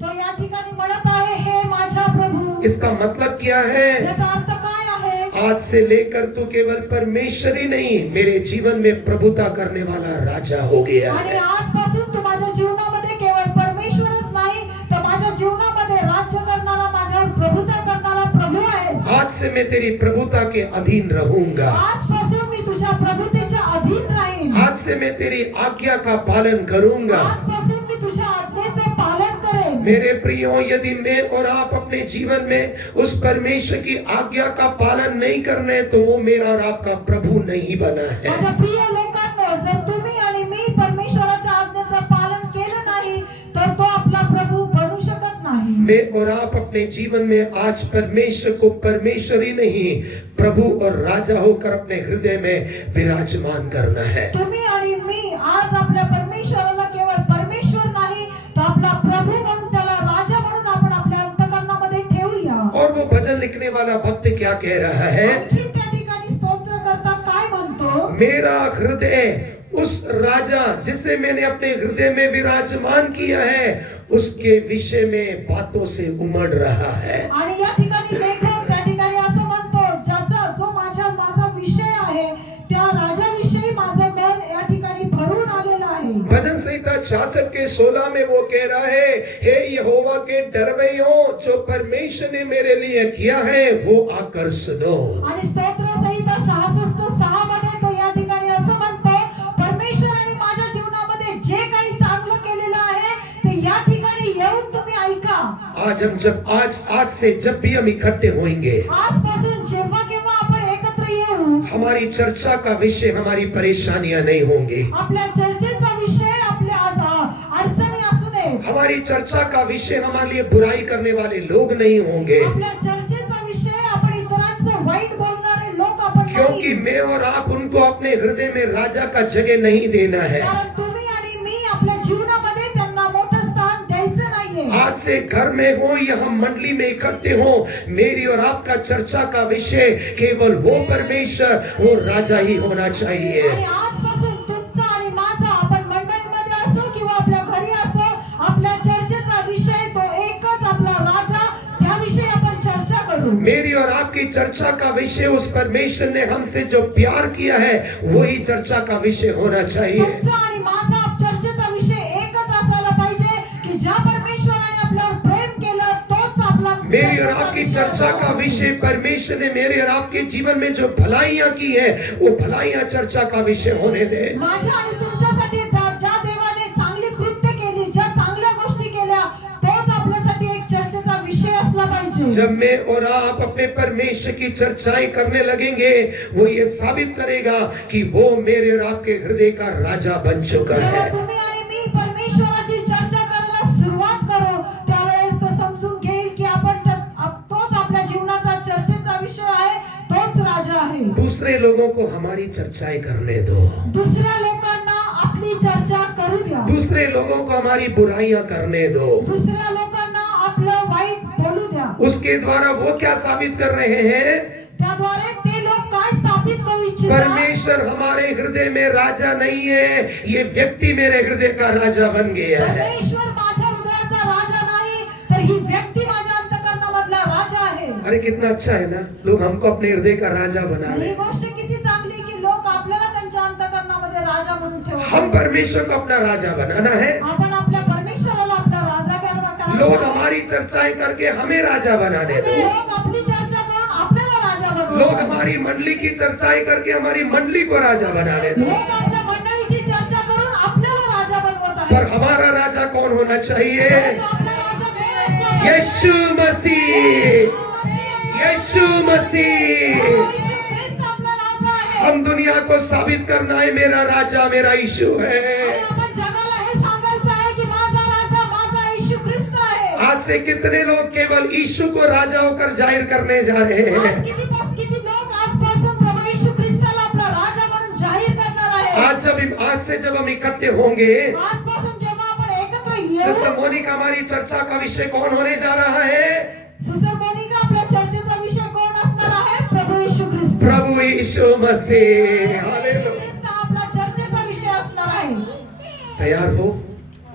तो या ठिकाणी म्हणत आहे, हे माझ्या प्रभू. इसका मतलब क्या है? याचा अर्थ काय आहे? आज से लेकर तू केवल परमेश्वर ही नहीं, मेरे जीवन में प्रभुता करने वाला राजा हो गया आणि है. आजपासून तू माझ्या जीवनामध्ये केवळ परमेश्वरच नाही तर माझ्या जीवनामध्ये राज्य करणारा, माझ्यावर प्रभुता करणारा प्रभू आहेस. आज से मैं तेरी प्रभुता के अधीन रहूंगा. आजपासून मी तुझ्या प्रभुतेच्या अधीन राहीन. आज से मैं तेरी आज्ञा का पालन करूंगा. आजपासून मी तुझ्या आज्ञेचे पालन करेन. मेरे प्रियो, यदि मैं और आप अपने जीवन में उस परमेश्वर की आज्ञा का पालन नहीं कर रहे तो वो मेरा और आपका प्रभु नहीं बना है. माझ्या प्रिय लोकांनो, जर तुम्ही आणि मी परमेश्वराच्या आज्ञेचं पालन केलं नाही तर तो आपला प्रभू बनू शकत नाही. मैं और आप अपने जीवन में आज परमेश्वर को परमेश्वर ही नहीं, प्रभु और राजा होकर अपने हृदय में विराजमान करना है. तुम्ही आणि मी आज आपल्या परमेश्वराला केवळ परमेश्वर नाही तर आपला प्रभू म्हणून, त्याला राजा म्हणून आपण आपल्या अंतःकरणामध्ये ठेवूया. और वो भजन लिखने वाला भक्त क्या कह रहा है? आणखी त्या ठिकाणी स्तोत्र करता काय म्हणतो? मेरा हृदय उस राजा जिसे मैंने अपने हृदय में विराजमान किया है उसके विषय में बातों से उमड़ रहा है. आणि या ठिकाणी लेखक त्या ठिकाणी असं म्हणतो, जो माझा विषय आहे त्या राजाविषयी माझं मन या ठिकाणी भरून आलेलं आहे. भजन संहिता 66 के 16 में वो कह रहा है, हे यहोवा के डरवैयों, जो परमेश्वर ने मेरे लिए किया है वो आकर सुनो. आणि स्तोत्र संहिता 66:6 मध्ये तो या ठिकाणी असं म्हणतो, परमेश्वराने माझ्या जीवनामध्ये जे काही चांगलं केलेलं आहे ते या ठिकाणी येऊन तुम्ही ऐका. आज से जब भी हम इकट्ठे होंगे, आजपासून जेव्हा केव्हा आपण एकत्र येऊ, हमारी चर्चा का विषय हमारी परेशानियां नहीं होंगी. आपल्या चर्चेचा विषय आपल्या अडचणी असू नये. हमारी चर्चा का विषय हमारे लिए बुराई करने वाले लोग नहीं होंगे. आपल्या चर्चेचा विषय आपण इतरांचं वाईट बोलणारे लोक आपण क्योंकि नाही. मैं और आप उनको अपने हृदय में राजा का जगह नहीं देना है. कारण तुम्ही आणि मी आपल्या जीवनामध्ये त्यांना मोठं स्थान द्यायचं नाहीये. आज से घर में हो या हम मंडली में इकट्ठे हो, मेरी और आपका चर्चा का विषय केवल वो परमेश्वर, वो राजा ही होना चाहिए. आणि आजपासून तुमचा आणि माझा, आपण मंडळीमध्ये असो किंवा आपल्या घरी असो, आपल्या चर्चेचा विषय तो एकच, आपला राजा, त्याविषयी आपण चर्चा करू. मेरी और आपकी चर्चा का विषय उस परमेश्वर ने हमसे जो प्यार किया है वही चर्चा का विषय होना चाहिए. तुमचा आणि माझा चर्चेचा विषय एकच असायला पाहिजे की ज्या परमेश्वराने आपल्यावर प्रेम केलं तोच आपला मेरी और आपकी चर्चा का विषय परमेश्वर ने मेरे और आपके जीवन में जो भलाइयां की है वो भलाइयां चर्चा का विषय होने दे. माझ्या आणि तुमच्यासाठी ज्या देवाने चांगली कृत्य केली, ज्या चांगल्या गोष्टी केल्या, तोच आपल्यासाठी एक चर्चेचा विषय असला पाहिजे. जब मैं और आप अपने परमेश्वर की चर्चाएं करने लगेंगे, वो ये साबित करेगा कि वो मेरे और आपके हृदय का राजा बन चुका जेव्हा है. तुम्ही आणि मी परमेश्वराची चर्चा करायला सुरुवात करू, त्यावेळेस तो समजून घेईल की आपण तोच आपल्या जीवनाचा चर्चेचा विषय आहे, तोच राजा आहे. दूसरे लोगों को हमारी चर्चाएं करने दो. दुसऱ्या लोकांना आपली चर्चा करू द्या. दूसरे लोगों को हमारी बुराइयां करने दो. दुसऱ्या लोकांना आपलं वाईट बोलू द्या. उसके द्वारा वो क्या साबित कर रहे हैं? त्याद्वारे ते लोक काय स्थापित करू इच्छितात? परमेश्वर हमारे हृदय में राजा नहीं है, ये व्यक्ति मेरे हृदय का राजा बन गया है. परमेश्वर माझ्या हृदयाचा राजा नाही तर ही व्यक्ती माझ्या अंतःकरणामधला राजा आहे. अरे कितना अच्छा है ना, लोग हमको अपने हृदय का राजा बना आणि रहे ही हैं. गोष्ट किती चांगली की लोक आपल्याला त्यांच्या अंतःकरणामध्ये राजा म्हणून हम ठेवतात. परमेश्वर को अपना राजा बनाना है. आपण आपल्या परमेश्वराला आपला राजा लोग करायचा. हमारी चर्चाएं करके हमें राजा बनाने दो. लोक आपली चर्चा करून आपल्याला राजा बनवतात. लोग हमारी मंडली की चर्चाएं करके हमारी मंडली को राजा बनाने दो. लोक आपल्या मंडळीची चर्चा करून आपल्याला राजा बनवत आहेत. पर हमारा राजा कौन होना चाहिए? परंतु आपला राजा कोण असला पाहिजे? यीशु मसीह. यीशु मसीह. येशू ख्रिस्त आपला राजा आहे. हम दुनिया को साबित करना है मेरा राजा मेरा यीशु आणि है। आपण जगाला हे सांगायचं आहे की माझा राजा माझा येशू ख्रिस्त आहे. आज से कितने लोग केवल यीशु को राजा होकर जाहिर करने जा रहे आज हैं। किती लोक आजपासून प्रभू येशू ख्रिस्ताला आपला राजा म्हणून जाहीर करणार आहे. आज से जब हम इकट्ठे होंगे, आजपासून जेव्हा आपण एकत्र येऊ, सिस्टर मोनिका हमारी चर्चा का विषय कौन होने जा रहा है? सिस्टर मोनिका आपल्या चर्चेचा विषय कोण असणार आहे? प्रभू येशू ख्रिस्त. प्रभु यीशु मसीह। येशू हालेलुया। ख्रिस्त आपला चर्चेचा विषय असणार आहे. तैयार हो?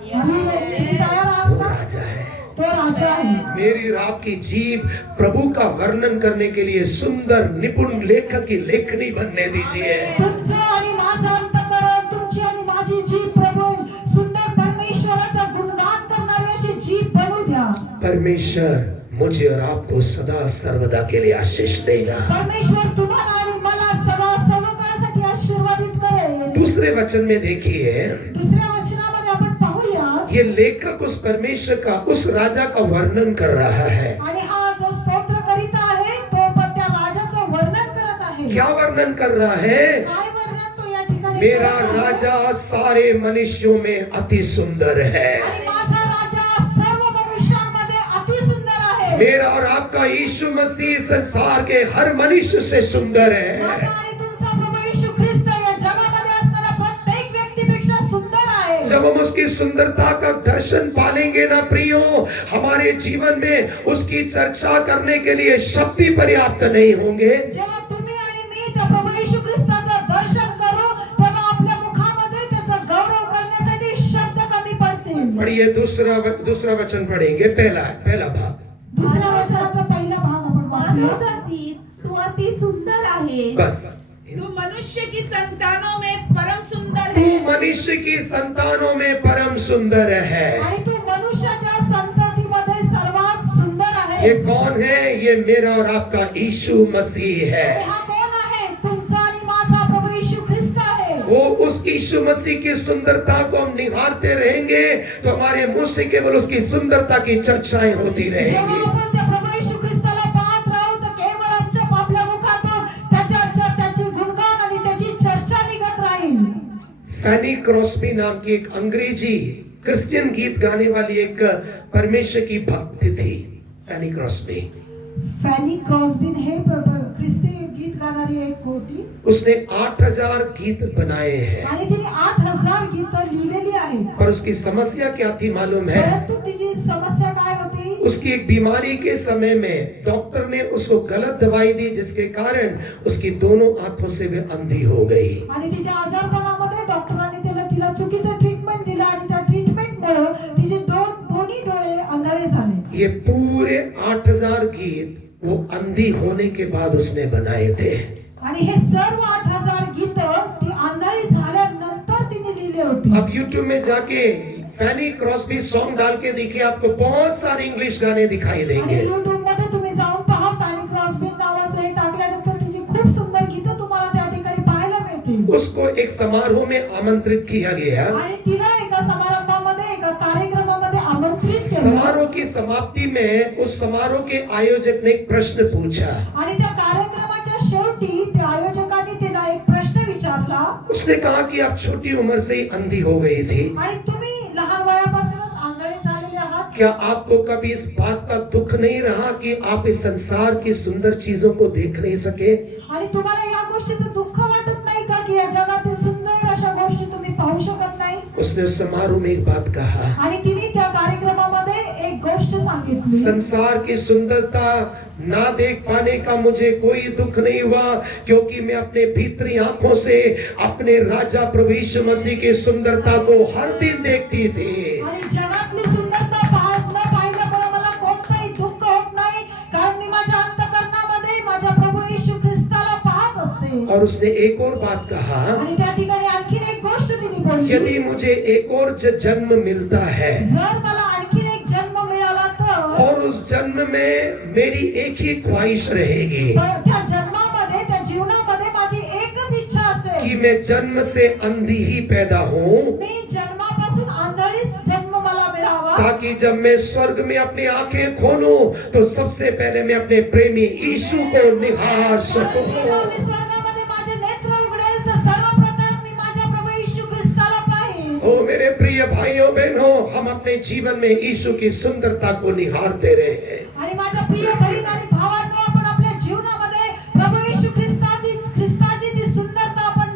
तुम्ही तयार आहात वो का? राजा है। तो राजा आहे. मेरी और आपकी जीभ प्रभु का वर्णन करने के लिए सुंदर निपुण लेखक की लेखनी बनने दीजिए। तुमचं आणि माझं अंतःकरण, तुमची आणि माझी जीभ प्रभू सुंदर परमेश्वराचा गुणगान करणारी अशी जीभ बनू द्या. परमेश्वर मुझे और आपको सदा सर्वदा के लिए आशीष देगा। परमेश्वर तुम्हाला आणि मला सदा सर्वकाळसाठी आशीर्वादित करेल. दूसरे वचन में देखिए, दुसऱ्या वचनामध्ये आपण पाहूया, ये लेखक उस परमेश्वर का उस राजा का वर्णन कर रहा है। आणि हा जो स्तोत्र करीत आहे तो पण त्या राजाचं वर्णन करत आहे. क्या वर्णन कर रहा है? काय वर्णन तो या ठिकाणी मेरा करत आहे? राजा सारे मनुष्यों में अति सुंदर है। आणि माझा राजा सर्व मनुष्यांमध्ये अति सुंदर आहे. मेरा और आपका यीशु मसीह संसार के हर मनुष्य से सुंदर है। माझा आणि तुमचा प्रभू येशू ख्रिस्त या जगामध्ये असणाऱ्या प्रत्येक व्यक्तीपेक्षा सुंदर आहे. जब हम उसकी सुंदरता का दर्शन पालेंगे ना प्रियो, हमारे जीवन में उसकी चर्चा करने के लिए शब्द पर्याप्त नहीं होंगे। जेव्हा तुम्ही आणि मी त्या प्रभू येशू ख्रिस्ताचं दर्शन करू, तेव्हा आपल्या मुखामध्ये त्याचा गौरव करण्यासाठी शब्द कमी पडतील. पढ़िए दूसरा वचन पढ़ेंगे, पहला भाग। दुसऱ्या वचनाचा पहिला भाग आपण वाचूया. मानव जातीत तू अति सुंदर आहेस. बस। तू मनुष्य की संतानों में परम सुंदर तू है। मनुष्य की संतानों में परम सुंदर है। आणि तू मनुष्याच्या संततीमध्ये सर्वात सुंदर आहे. ये कौन है? ये मेरा और आपका यीशु मसीह है। हा कोण आहे? तुमचा आणि माझा प्रभू येशू ख्रिस्त आहे. वो उस यीशु मसीह की सुंदरता को हम निहारते रहेंगे तो हमारे मुंह से केवल उसकी सुंदरता की चर्चाएं होती जेव्हा रहेंगी। आपण त्या प्रभू येशू ख्रिस्ताला पाहत राहू तर केवळ आपल्या मुखातून त्याची गुणगान आणि त्याची चर्चा निघत राहील. फैनी क्रॉस्बी नाम की एक अंग्रेजी क्रिश्चियन गीत गाने वाली एक परमेश्वर की भक्त थी, फैनी क्रॉस्बी। फॅनी क्रॉस्बिन हे ख्रिस्ती गीत गाणारी एक होती. उसने 8000 गीत बनाए हैं। आणि तिने 8000 गीतं लिहिलेली आहेत. पर उसकी समस्या क्या थी मालूम है? परंतु तिची समस्या काय होती? उसकी एक बीमारी के समय में डॉक्टर ने उसको गलत दवाई दी, जिसके कारण उसकी दोनों आंखों से वे अंधी हो गई। आणि तिच्या आजारपणामध्ये डॉक्टरांनी तिला चुकीचं ट्रीटमेंट दिलं आणि त्या ट्रीटमेंटमुळे तिचे दोन्ही डोळे आंधळे झाले. ये पूरे 8000 गीत वो अंधी होने के बाद उसने बनाए थे। आणि हे सर्व 8000 गीतं ती आंधळी झाल्यानंतर तिने लिहिले होते. अब YouTube में जाके फैनी क्रॉस्बी सॉन्ग डाल के देखिए, आपको बहुत सारे इंग्लिश गाने दिखाई आणि देंगे। YouTube मध्ये तुम्ही जाऊन पहा, फॅनी क्रॉस्बिन नावाचं हे टाकल्यानंतर तिची खूप सुंदर गीतं तुम्हाला त्या ठिकाणी पाहायला मिळतील. उसको एक समारोह में आमंत्रित किया गया। आणि तिला एका समारंभामध्ये एका कार्यक्रमामध्ये आमंत्रित केलं. समारोह की समाप्ति में उस समारोह के आयोजक ने एक प्रश्न पूछा। आणि त्या कार्यक्रमाच्या शेवटी त्या आयोजकांनी तिला एक प्रश्न विचारला. उसने कहा कि आप छोटी उम्र से ही अंधी हो गई थी, आणि तुम्ही लहान वयापासूनच आंधळे झालेले आहात. क्या आपको कभी इस बात का दुख नहीं रहा कि आप इस संसार की सुंदर चीजों को देख नहीं सके? आणि तुम्हाला या गोष्टीचं दुःख वाटत नाही का की या जगातील सुंदर अशा गोष्टी तुम्ही पाहू शकत नाही? उसने उस समारोह में एक बात कहा, आणि तिने त्या कार्यक्रमामध्ये एक गोष्ट सांगितली. संसार की सुंदरता ना देख पाने का मुझे कोई दुख नहीं हुआ, क्योंकि मैं अपने भीतरी आंखों से अपने राजा प्रभु यीशु मसीह की सुंदरता को हर दिन देखती थी। आणि जगातली सुंदरता पाहिल्यामुळे मला कोणताही दुःख होत नाही, कारण मी माझ्या अंतःकरणामध्ये माझ्या प्रभू येशू ख्रिस्ताला पाहत असते. और उसने एक और बात कहा, आणि त्या ठिकाणी आणखीन एक गोष्ट तिने बोलली. यदि मुझे एक और जन्म मिलता है जर मला आणखीन एक जन्म मिळाला तर और उस जन्म में मेरी एक ही ख्वाहिश रहेगी त्या जन्मामध्ये त्या जीवनामध्ये माझी एकच इच्छा कि असेल, मैं जन्म से अंधी ही पैदा हूँ, मी जन्मापासून आंधळीच जन्म मला मिळावा, ताकि जब मैं स्वर्ग में अपनी आंखें खोलूं तो सबसे पहले मैं अपने प्रेमी यीशु को निहार सकूं। जेव्हा मी स्वर्गामध्ये माझे नेत्र मेरे प्रिय भाइयों बहनों, हम अपने जीवन में यीशु की सुंदरता को निहारते रहे हैं। आणि माझ्या प्रिय बहीण आणि भावांनो, आपण आपल्या जीवनामध्ये प्रभू येशू ख्रिस्ताची ती सुंदरता आपण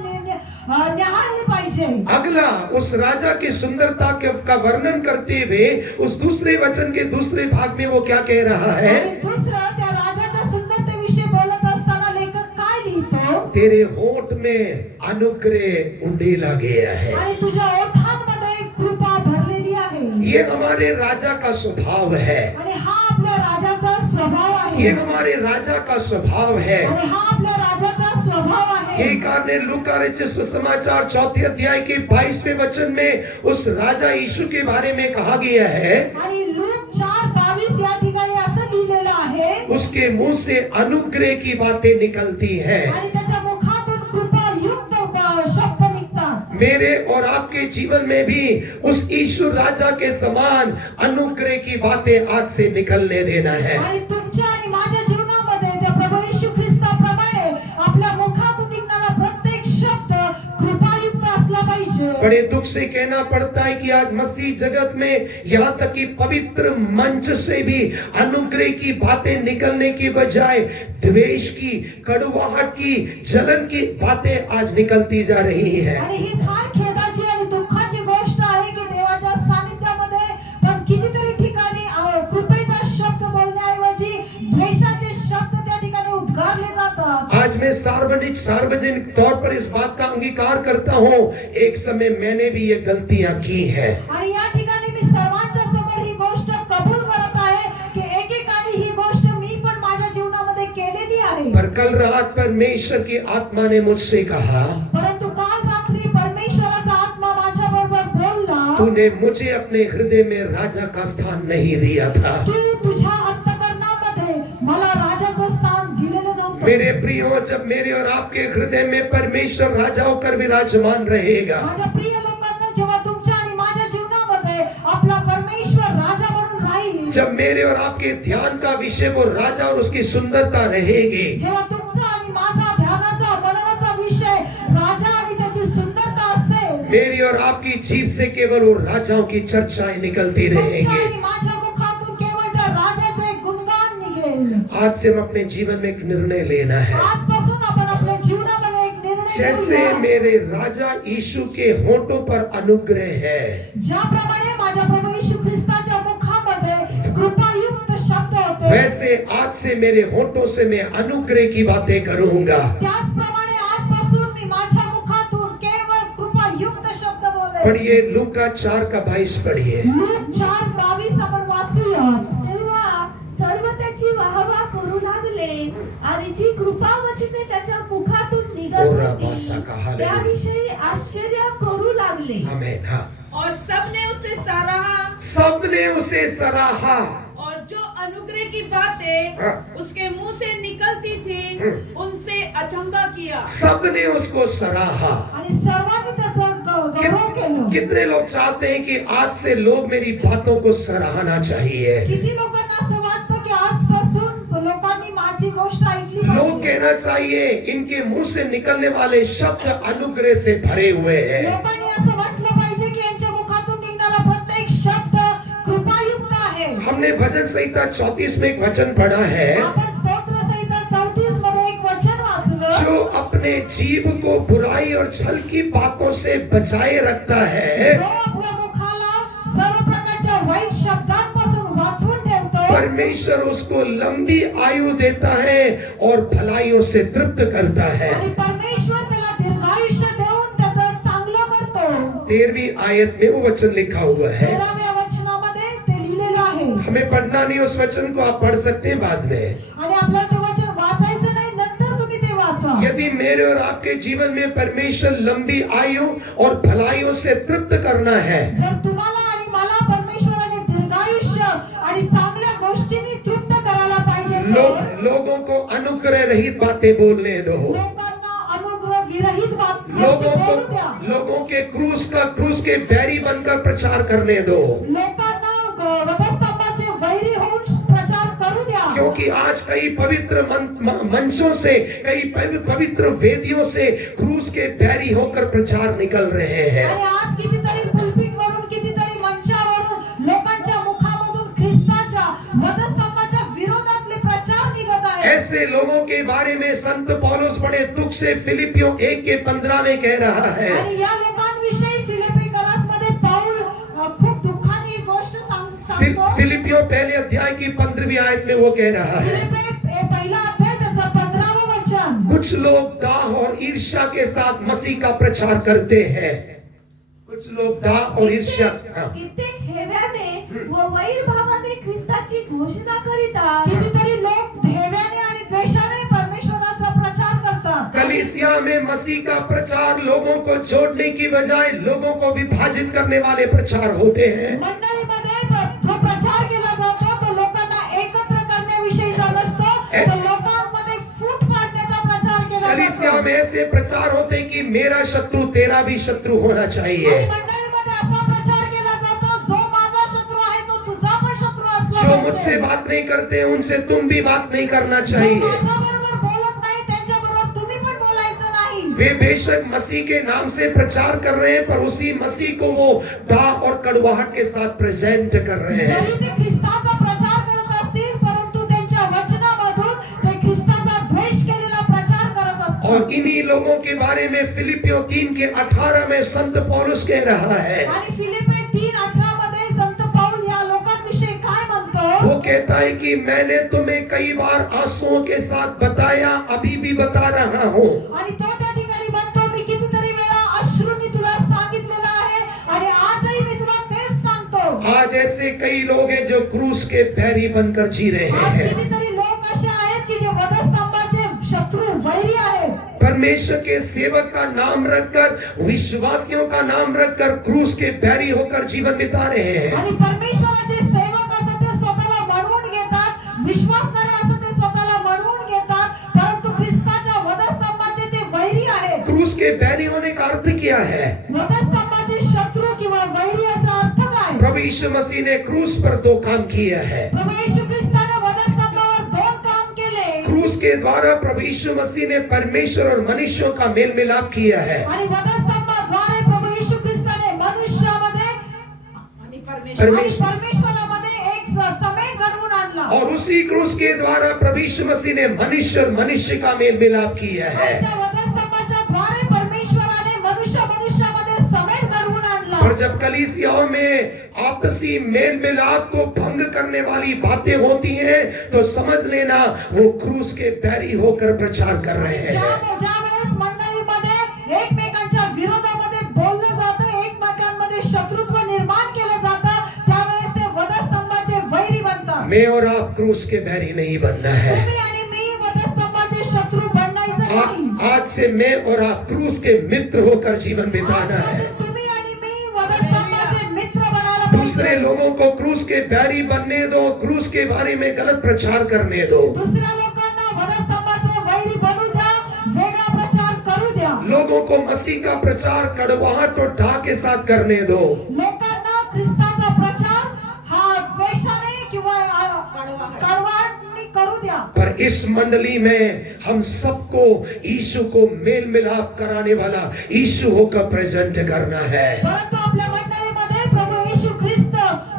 निहाळली पाहिजे। अगला उस राजा की सुंदरता का वर्णन करते हुए उस दूसरे वचन के दूसरे भाग में वो क्या कह रहा है? आणि दुसरं त्या राजाच्या सुंदरतेविषयी बोलत असताना लेखक काय लिहितो? तेरे होठ में अनुग्रह उंडेला गया है। आणि तुझ्या ओठांमध्ये कृपा भरलेली आहे। ये हमारे राजा का स्वभाव है। आणि हा आपल्या राजाचा स्वभाव आहे। ये हमारे राजा का स्वभाव है। आणि हा आपल्या राजाचा स्वभाव आहे। ये कारण लूका रचित सुसमाचार 4 अध्याय के 22वें वचन में उस राजा यीशु के बारे में कहा गया है। आणि लूक 4:22 या ठिकाणी असं लिहिलेलं आहे, उसके मुंह से अनुग्रह की बातें निकलती हैं। आणि त्याच्या मुखातून कृपायुक्त शब्द निघतात। मेरे और आपके जीवन में भी उस यीशु राजा के समान अनुग्रह की बातें आज से निकलने देना है। आणि तुमच्या आणि माझ्या जीवनामध्ये त्या प्रभू येशू ख्रिस्ताप्रमाणे आपल्या मुखातून निघणारा प्रत्येक शब्द कृपायुक्त असला पाहिजे। बड़े दुख से कहना पड़ता है कि आज मसीह जगत में यहाँ तक कि पवित्र मंच से भी अनुग्रह की बातें निकलने की बजाय द्वेष की, कड़वाहट की, जलन की बातें आज निकलती जा रही हैं। आणि ही फार खेदाची आणि दुःखाची गोष्ट आहे की देवाच्या सानिध्यामध्ये पण कितीतरी ठिकाणी कृपेचा शब्द बोलण्याऐवजी द्वेषाचे शब्द त्या ठिकाणी उद्गारले जातात। आज मैं सार्वजनिक तौर पर इस बात का अंगीकार करता हूँ, एक समय मैंने भी ये गलतियां की हैं। आणि या ठिकाणी मी सर्वांच्या समोर ही गोष्ट कबूल करत आहे की एकेकाळी ही गोष्ट मी पण माझ्या जीवनामध्ये केलेली आहे। पर कल रात परमेश्वर की आत्मा ने मुझसे कहा, परंतु काल रात्री परमेश्वराचा आत्मा माझ्याबरोबर बोलला, तूने मुझे अपने हृदय में राजा का स्थान नहीं दिया था। तू तुझ्या अंतःकरणामध्ये मला राजाचं स्थान दिलेलं नव्हतं। मेरे प्रियो, जब मेरे और आपके हृदय में परमेश्वर राजा होकर विराजमान रहेगा, माझ्या प्रिय लोकांना, जेव्हा तुमच्या आणि माझ्या जीवनामध्ये आपला परमेश्वर राजा म्हणून राहील, जब मेरे और आपके ध्यान का विषय वो राजा और उसकी सुंदरता रहेगी, जेव्हा तुमचा आणि माझा ध्यानाचा मननाचा विषय राजा आणि त्याची सुंदरता असेल, मेरी और आपकी जीभ से केवल वो राजाओं की चर्चाएं निकलती तुमच्या रहेंगी। आणि माझ्या मुखातून केवळ त्या राजाचे गुणगान निघेल। आज से हम अपने जीवन में एक निर्णय लेना है। आजपासून आपण आपल्या जीवनामध्ये एक निर्णय जैसे घेऊया। मेरे राजा यीशु के होठों पर अनुग्रह है, ज्याप्रमाणे माझ्या प्रभू येशू ख्रिस्ताच्या मुखामध्ये कृपायुक्त शब्द होते, वैसे आज से मेरे होठों से मैं अनुग्रह की बातें करूंगा। त्याचप्रमाणे आजपासून मी माझ्या मुखातून केवळ कृपायुक्त शब्द बोलेन। पढ़िए लूका 4:22 पढ़िए। लूक 4:22 आपण वाचूया। तेव्हा सर्व त्याची वाहवा करू लागले आणि जी कृपा वचने त्याच्या मुखातून निघत ओरा बासा होती कहा ले। त्याविषयी आश्चर्य करू लागले। आमेन। हाँ, और सबने उसे सराहा, सबने उसे सराहा। और जो अनुग्रह की बातें हाँ। उसके मुंह से निकलती थी उनसे अचंभा किया। सबने उसको सराहा। आणि सर्वांनी त्याचा गौरव केलं। कितने लोग चाहते हैं कि आज से लोग मेरी बातों को सराहना चाहिए? किती लोकांना असं वाटतं की आजपासून लोकांनी माझी गोष्ट ऐकली लोग पाहिजे। कहना चाहिए इनके मुंह से निकलने वाले शब्द अनुग्रह से भरे हुए हैं। लोकांनी असं वाटलं पाहिजे की यांच्या मुखातून निघणारा प्रत्येक शब्द कृपायुक्त आहे। हमने भजन संहिता 34 में एक वचन पढ़ा है, आपण स्तोत्र संहिता 34 मध्ये एक वचन वाचलं, जो अपने जीव को बुराई और छल की बातों से बचाए रखता है, जो आपल्या मुखाला सर्व प्रकारच्या वाईट शब्दांपासून वाचवून ठेवतो, परमेश्वर उसको लंबी आयु देता है और भलाइयों से तृप्त करता है। आणि परमेश्वर त्याला दीर्घायुष्य देऊन त्याचं चांगलं करतो। 13वीं आयत में वो वचन लिखा हुआ है। 13व्या वचनामध्ये ते लिहिलेलं आहे। हमें पढ़ना नहीं, उस वचन को आप पढ़ सकते हैं बाद में। आणि आपल्याला ते वचन वाचायचं नाही, नंतर तुम्ही ते वाचा। यदि मेरे और आपके जीवन में परमेश्वर लंबी आयु और भलाइयों से तृप्त करना है, जर तुम्हाला आणि मला परमेश्वराने दीर्घायुष्य आणि चांगल्या गोष्टींनी तृप्त करायला पाहिजे तर लोगों को अनुग्रह रहित बातें बोलने दो। लोकांना अनुग्रह विरहित गोष्टी बोलू द्या। लोगों के क्रूस के बैरी बनकर प्रचार करने दो। लोकांना वधस्तंभाचे वैरी होऊन प्रचार करू द्या। क्योंकि आज कई पवित्र मंचों से, कई पवित्र वेदियों से क्रूस के बैरी होकर प्रचार निकल रहे हैं। आणि आज कितीतरी पुलपिट ऐसे लोगों के बारे में संत पौलुस बड़े दुख से फिलिपियों 1:15 में कह रहा है। आणि या लोकांविषयी फिलिपी कलासमध्ये पाऊल खूप दुःखाने एक गोष्ट सांगतो. फिलिपियों पहले अध्याय की 15वीं आयत में वो कह रहा है, फिलिपी पहिला अध्याय त्याचा 15वां वचन. कुछ लोग दाह और ईर्ष्या के साथ मसीह का प्रचार करते हैं। कुछ लोग दाह और ईर्ष्या, कित्येक हेव्याने व वैरभावाने ख्रिस्ताची घोषणा करीतात. कितीतरी लोक धेव्याने आणि द्वेषाने परमेश्वराचा प्रचार करतात. कलीसिया में मसीह का प्रचार लोगों को जोड़ने की बजाय लोगों को विभाजित करने वाले प्रचार होते हैं। मंडळीमध्ये जो प्रचार केला जातो तो लोकांना एकत्र करण्याविषयीचा नसतो, तो लोकांमध्ये फूट पाडण्याचा प्रचार केला कलीसिया जातो. में ऐसे प्रचार होते कि मेरा शत्रु तेरा भी शत्रु होना चाहिए। आणि मंडळीमध्ये असा प्रचार केला जातो, जो माझा शत्रू आहे तो तुझा पण शत्रू असला जो पाहिजे. मुझसे बात नहीं करते उनसे तुम भी बात नहीं करना जो चाहिए। माझ्याबरोबर बोलत नाही त्यांच्याबरोबर तुम्ही पण बोलायचं नाही. वे बेशक मसीह के नाम से प्रचार कर रहे हैं, पर उसी मसीह को वो दाह और कड़वाहट के साथ प्रेजेंट कर रहे हैं। जरी ते ख्रिस्ताचा प्रचार करत असतील, परंतु त्यांच्या वचनामधून ते ख्रिस्ताचा द्वेष केलेला प्रचार करत असतात. और इन्हीं लोगों के बारे में फिलिपियों 3:18 में संत पौलुस कह रहा है। आणि फिलिपी 3:18 मध्ये संत पाऊल या लोकांविषयी काय म्हणतो? वो कहता है कि मैंने तुम्हें कई बार आंसुओं के साथ बताया, अभी भी बता रहा हूँ। आणि तो त्या ठिकाणी म्हणतो, मी कितीतरी वेळा अश्रूंनी तुला सांगितलेलं आहे आणि आजही मी तुला तेच सांगतो. आज ऐसे कई लोग हैं जो क्रूस के बैरी बनकर जी रहे आज हैं। कितीतरी लोक असे आहेत की जे वधस्तंभाचे शत्रू वैरी आहेत. परमेश्वर के सेवक का नाम रखकर, विश्वासियों का नाम रखकर क्रूस के बैरी होकर जीवन बिता रहे हैं। आणि परमेश्वराचे सेवक असं ते स्वतःला म्हणवून घेतात, विश्वासणारे असं ते स्वतःला म्हणवून घेतात, परंतु ख्रिस्ताच्या वधस्तंभाचे ते वैरी आहेत. क्रूस के बैरी होने का अर्थ क्या है? वधस्तंभाचे शत्रू किंवा वैरी याचा अर्थ काय? प्रभु यीशु मसीह ने क्रूस पर 2 काम किया है। प्रभू येशू ख्रिस्ताने वधस्तंभावर 2 काम केले. क्रूस के द्वारा प्रभु यीशु मसीह ने परमेश्वर और मनुष्यों का मेल मिलाप किया है। आणि वधस्तंभाद्वारे प्रभू येशू ख्रिस्ताने मनुष्यामध्ये आणि परमेश्वरामध्ये एक समेट घडवून आणला. और उसी क्रूस के द्वारा प्रभु यीशु मसीह ने मनुष्य और मनुष्य का मेल मिलाप किया आणि है। त्या वधस्तंभाच्या द्वारे परमेश्वराने मनुष्यामध्ये समेट घडवून आणला. और जब कलीसियाओं में आपसी मेल मिलाप को भंग करने वाली बातें होती हैं, तो समझ लेना वो क्रूस के बैरी होकर प्रचार कर रहे हैं। ज्यावेळेस मंडळीमध्ये एकमेकांच्या विरोधामध्ये बोललं जातं, एकमेकांमध्ये शत्रुत्व निर्माण केलं जातं, त्यावेळेस ते वधस्तंभाचे वैरी बनतात. मैं और आप क्रूस के बैरी नहीं बनना है। तुम्ही आणि मी वधस्तंभाचे शत्रू बनायचं नाही. आज से मैं और आप क्रूस के मित्र होकर जीवन बिताना है। आजपासून तुम्ही आणि मी वधस्तंभाचे मित्र बनायला दूसरे पाहिजे. लोगों को क्रूस के बैरी बनने दो, क्रूस के बारे में गलत प्रचार करने दो। दुसऱ्या लोकांना वधस्तंभाचे वैरी बनू द्या, वेगळा प्रचार करू द्या. लोगों को मसीह का प्रचार कड़वाहट और डाह के साथ करने दो। लोकांना ख्रिस्ताचा प्रचार हा द्वेषाने किंवा कड़वाहटने करू द्या. पर इस मंडली में हम सबको यीशु को मेल मिलाप कराने वाला यीशु होकर प्रेजेंट करना है। परंतु आपल्या मंडळीमध्ये प्रभू येशू ख्रिस्त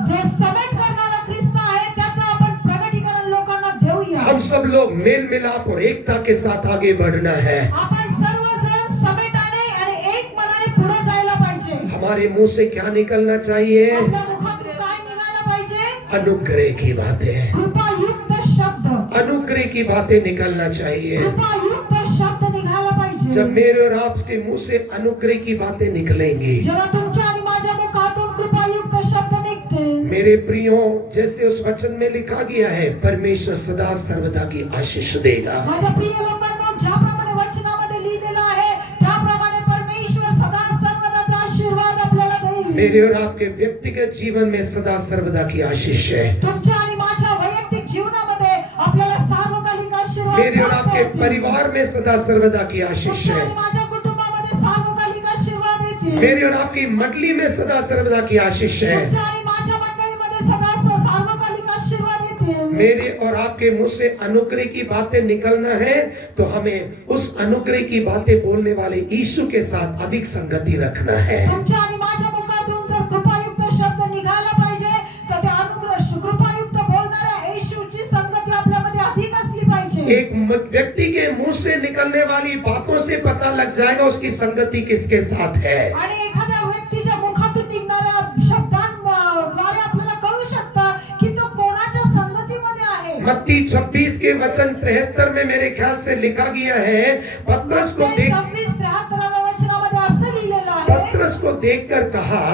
जो समेट करणारा ख्रिस्त आहे, त्याचा आपण प्रगटीकरण लोकांना देऊया. हम सब लोग मेल मिलाप और एकता के साथ आगे बढ़ना है। आपण सर्वजण समेटाने आणि एक मनाने पुढे जायला पाहिजे. हमारे मुंह से क्या निकलना चाहिए? आपल्या मुखातून काय निघायला पाहिजे? अनुग्रह की बातें, कृपायुक्त शब्द. अनुग्रह की बातें निकलना चाहिए। कृपायुक्त शब्द निघायला पाहिजे. जब मेरे और आपके मुंह से अनुग्रह की बातें निकलेंगी, जेव्हा तुमच्या आणि माझ्या मुखातून कृपायुक्त शब्द निघतील, मेरे प्रियो, जैसे उस वचन में लिखा गया है, परमेश्वर सदा सर्वदा की आशीष देगा। माझ्या प्रिय लोकांनो, ज्याप्रमाणे वचनामध्ये लिहिलेलं आहे, त्याप्रमाणे परमेश्वर सदा सर्वदाचा आशीर्वाद आपल्याला देईल. मेरे और आपके व्यक्तिगत जीवन में सदा सर्वदा की आशीष है। तुमच्या आणि माझ्या वैयक्तिक जीवनामध्ये आपल्याला सार्वकालिक आशीर्वाद मेरे और प्राप्त आपके होतील. परिवार में सदा सर्वदा की आशीष तुमच्या है। आणि माझ्या कुटुंबामध्ये सार्वकालिक आशीर्वाद येतील. मेरे और आपकी मंडली में सदा सर्वदा की आशीष है। तुमच्या आणि माझ्या मंडळीमध्ये सदा सार्वकालिक आशीर्वाद येतील. मेरे और आपके मुंह से अनुग्रह की बातें निकलना है, तो हमें उस अनुग्रह की बातें बोलने वाले यीशु के साथ अधिक संगति रखना है। तुमच्या आणि माझ्या मुखातून जर कृपायुक्त शब्द निघायला पाहिजे, तर ते अनुग्रह कृपायुक्त बोलणाऱ्या येशूची संगती आपल्यामध्ये अधिक असली पाहिजे. पाहिजे. एक व्यक्ति के मुंह से निकलने वाली बातों से पता लग जाएगा उसकी संगति किसके साथ है. आणि एखाद्या व्यक्तीच्या मुखातून निघणाऱ्या शब्दांद्वारे आपल्याला कळू शकतं की तो कोणाच्या संगतीमध्ये आहे. मत्ती 26 के वचन 73 में मेरे ख्याल से लिखा गया है. पतरस को देख 26-73 वचनामध्ये असं लिहिलेलं आहे. पतरस को देखकर कहा,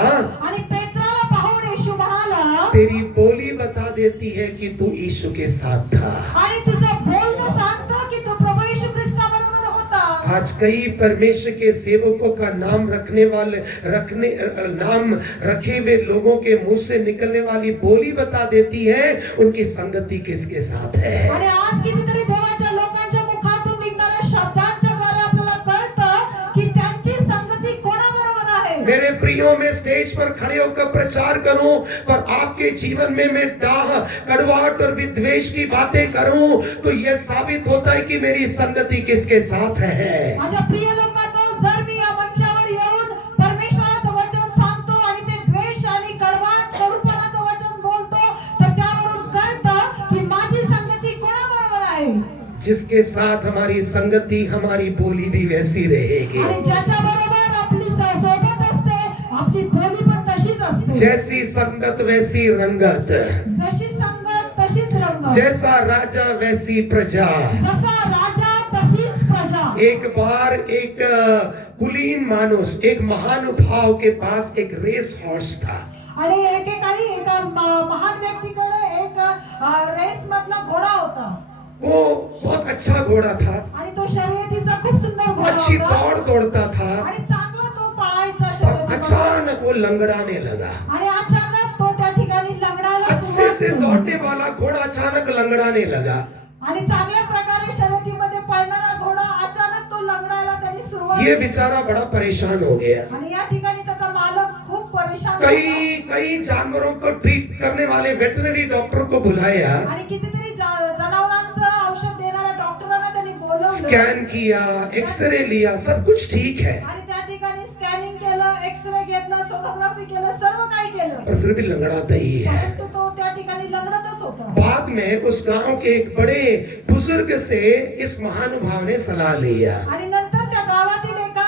आणि पेत्राला पाहून येशू म्हणाला, तेरी बोली बता देती है कि तू यीशु के साथ था. आणि तुझं बोलणं सांगतं की तू प्रभू येशू ख्रिस्ताबरोबर होतास. आज कई परमेश्वर के सेवकों का नाम नाम रखे हुए लोगों के मुंह से निकलने वाली बोली बता देती है उनकी संगति किसके साथ है. आणि आज कितीतरी देवाच्या लोकांच्या मुखातून निघणाऱ्या शब्दांच्या द्वारे आपल्याला कळतं की त्यांची संगती कोणाबरोबर आहे. मेरे प्रियो, में स्टेज पर खड़े होकर प्रचार करूं पर आपके जीवन में मैं डाह, कड़वाहट और विद्वेष की बातें करूं तो यह साबित होता है कि मेरी संगति किसके साथ है. माझ्या प्रिय लोकांनो, जर मी या मंचावर येऊन परमेश्वराचं वचन सांगतो आणि ते द्वेष आणि कडवाट कडूपणाचं वचन बोलतो तर त्यावरून कळतं की माझी संगती कोणाबरोबर आहे. जिसके साथ हमारी संगति, हमारी बोली भी वैसी रहेगी. आणि ज्याच्या बरोबर आपली सोबत असते आपली बोली पण तशीच असते. जैसी संगत वैसी रंगत, जशी संगत तशीच रंगत. जैसा राजा वैसी प्रजा. जसा राजा तशीच प्रजा. एक बार एक कुलीन मानुस, एक महानुभाव के पास एक रेस हॉर्स था. आणि एकेकाळी एका महान व्यक्तीकडे एक रेस मधला घोडा होता. वो बहुत अच्छा घोड़ा था, आणि तो शर्यतीचा खूप सुंदर घोडा अच्छी होता दौड़ दौड़ता था. आणि चांगला तो पळायचा और शर्यतीमध्ये. अचानक वो लंगड़ाने लगा. आणि अचानक तो त्या ठिकाणी लंगडायला अच्छे सुरुवात से केली. दौड़ने वाला घोड़ा अचानक लंगड़ाने लगा. आणि चांगल्या प्रकारे शर्यतीमध्ये पळणारा घोडा अचानक तो लंगडायला त्यांनी सुरुवात ये केली. बेचारा बड़ा परेशान हो गया. आणि या ठिकाणी त्याचा मालक खूप परेशान कई जानवरों को ट्रीट करने वाले वेटरनरी डॉक्टर को बुलाया. आणि कितीतरी जनावरांचं औषध देणाऱ्या डॉक्टरांना त्यांनी बोलवलं. स्कैन किया, एक्सरे लिया, सब कुछ ठीक है, आणि त्या ठिकाणी स्कॅनिंग केलं, एक्सरे घेतलं, सोनोग्राफी केलं, सर्व काही केलं. पर फिर भी लंगड़ाता ही है. परंतु तो त्या ठिकाणी लंगडतच होता. बाद में उस गांव के एक बड़े बुजुर्ग से इस महानुभाव ने सलाह लिया. आणि नंतर त्या गावातील एका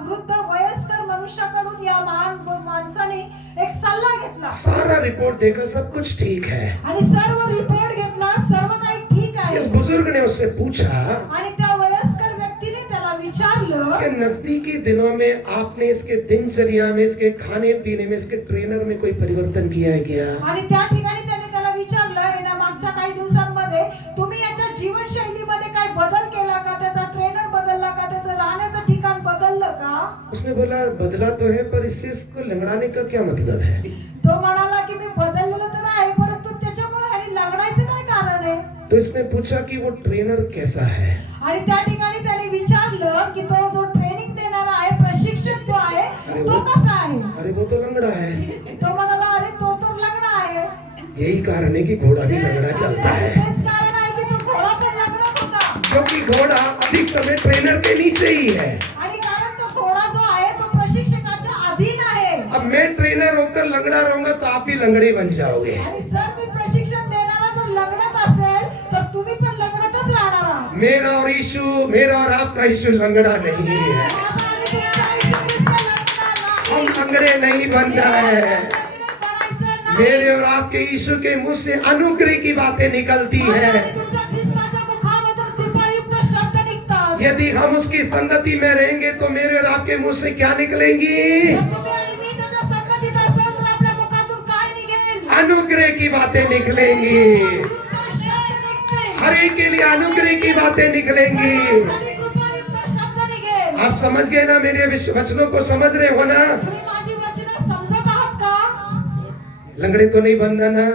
वृद्ध वयस्कर मनुष्याकडून या महान माणसाने एक सल्ला घेतला. सारा रिपोर्ट देखा, सब कुछ ठीक है. आणि सर्व रिपोर्ट घेतला, सर्व काही ठीक आहे. इस बुजुर्ग ने उससे पूछा आणि त्या वयस्कर व्यक्तीने त्याला विचारलं कि नजदीकी दिनों में आपने इसके दिनचर्या में, इसके खाने पीने में, इसके ट्रेनर में कोई परिवर्तन किया है क्या? आणि त्या ठिकाणी त्याने त्याला विचारलं, येण्या मागच्या काही दिवसांमध्ये तुम्ही याच्या जीवनशैलीमध्ये काय बदल केला का? त्याचा ट्रेनर बदलला का? त्याचं राहण्याचं ठिकाण बदललं का? उसने बोला बदला तो है पर इससे इसको लंगड़ाने का क्या मतलब है? तो म्हणाला की मी बदललेलं तर आहे परंतु त्याच्यामुळे ह्यानी लंगडायचं काय कारण आहे? तो इसने पूछा कि वो ट्रेनर कैसा है? आणि त्या ठिकाणी त्याने विचारलं की तो जो ट्रेनिंग देणारा आहे, प्रशिक्षक जो आहे तो कसा आहे? अरे वो तो लंगड़ा है. तो म्हणाला अरे तो तर लंगडा आहे. यही कारण है कि घोड़ा भी लंगड़ा चलता है, तेच कारण आहे की तो घोडा पण लंगडाच होता. क्योंकि घोड़ा अधिक समय ट्रेनर के नीचे ही है. आणि कारण तो घोडा जो आहे तो प्रशिक्षकाच्या अधीन आहे. अब मैं ट्रेनर होकर लंगड़ा रहूंगा तो आप भी लंगड़े बन जाओगे. आणि जर मी प्रशिक्षण देणारा जर लंगडत असेल तर तुम्ही पण लंगडतच राहणार आहात. मेरा और यीशु, मेरा और आपका यीशु लंगड़ा नहीं है. माझा आणि तुमचा येशू ख्रिस्त लंगडा नाही. हम लंगड़े नहीं बनना है. लंगडे बनायचं नाही. मेरे और आपके यीशु के मुंह से अनुग्रह की बातें निकलती माझ्या है. आणि तुमच्या ख्रिस्ताच्या मुखामधून कृपायुक्त शब्द निघतात. यदि हम उसकी संगति में रहेंगे तो मेरे और आपके मुंह से क्या निकलेंगी? जर तुम्ही आणि मी त्याच्या संगतीत असेल तर आपल्या मुखातून काय निघेल? अनुग्रह की बातें निकलेंगी. कृपायुक्त शब्द निघतील. हर एक के लिए अनुग्रह की बातें निकलेंगी. सर्वांसाठी कृपायुक्त शब्द निघेल. आप समझ गए ना? मेरे वचनों को समझ रहे हो ना? तुम्ही माझी वचनं समजत आहात का? लंगड़े तो नहीं बनना ना.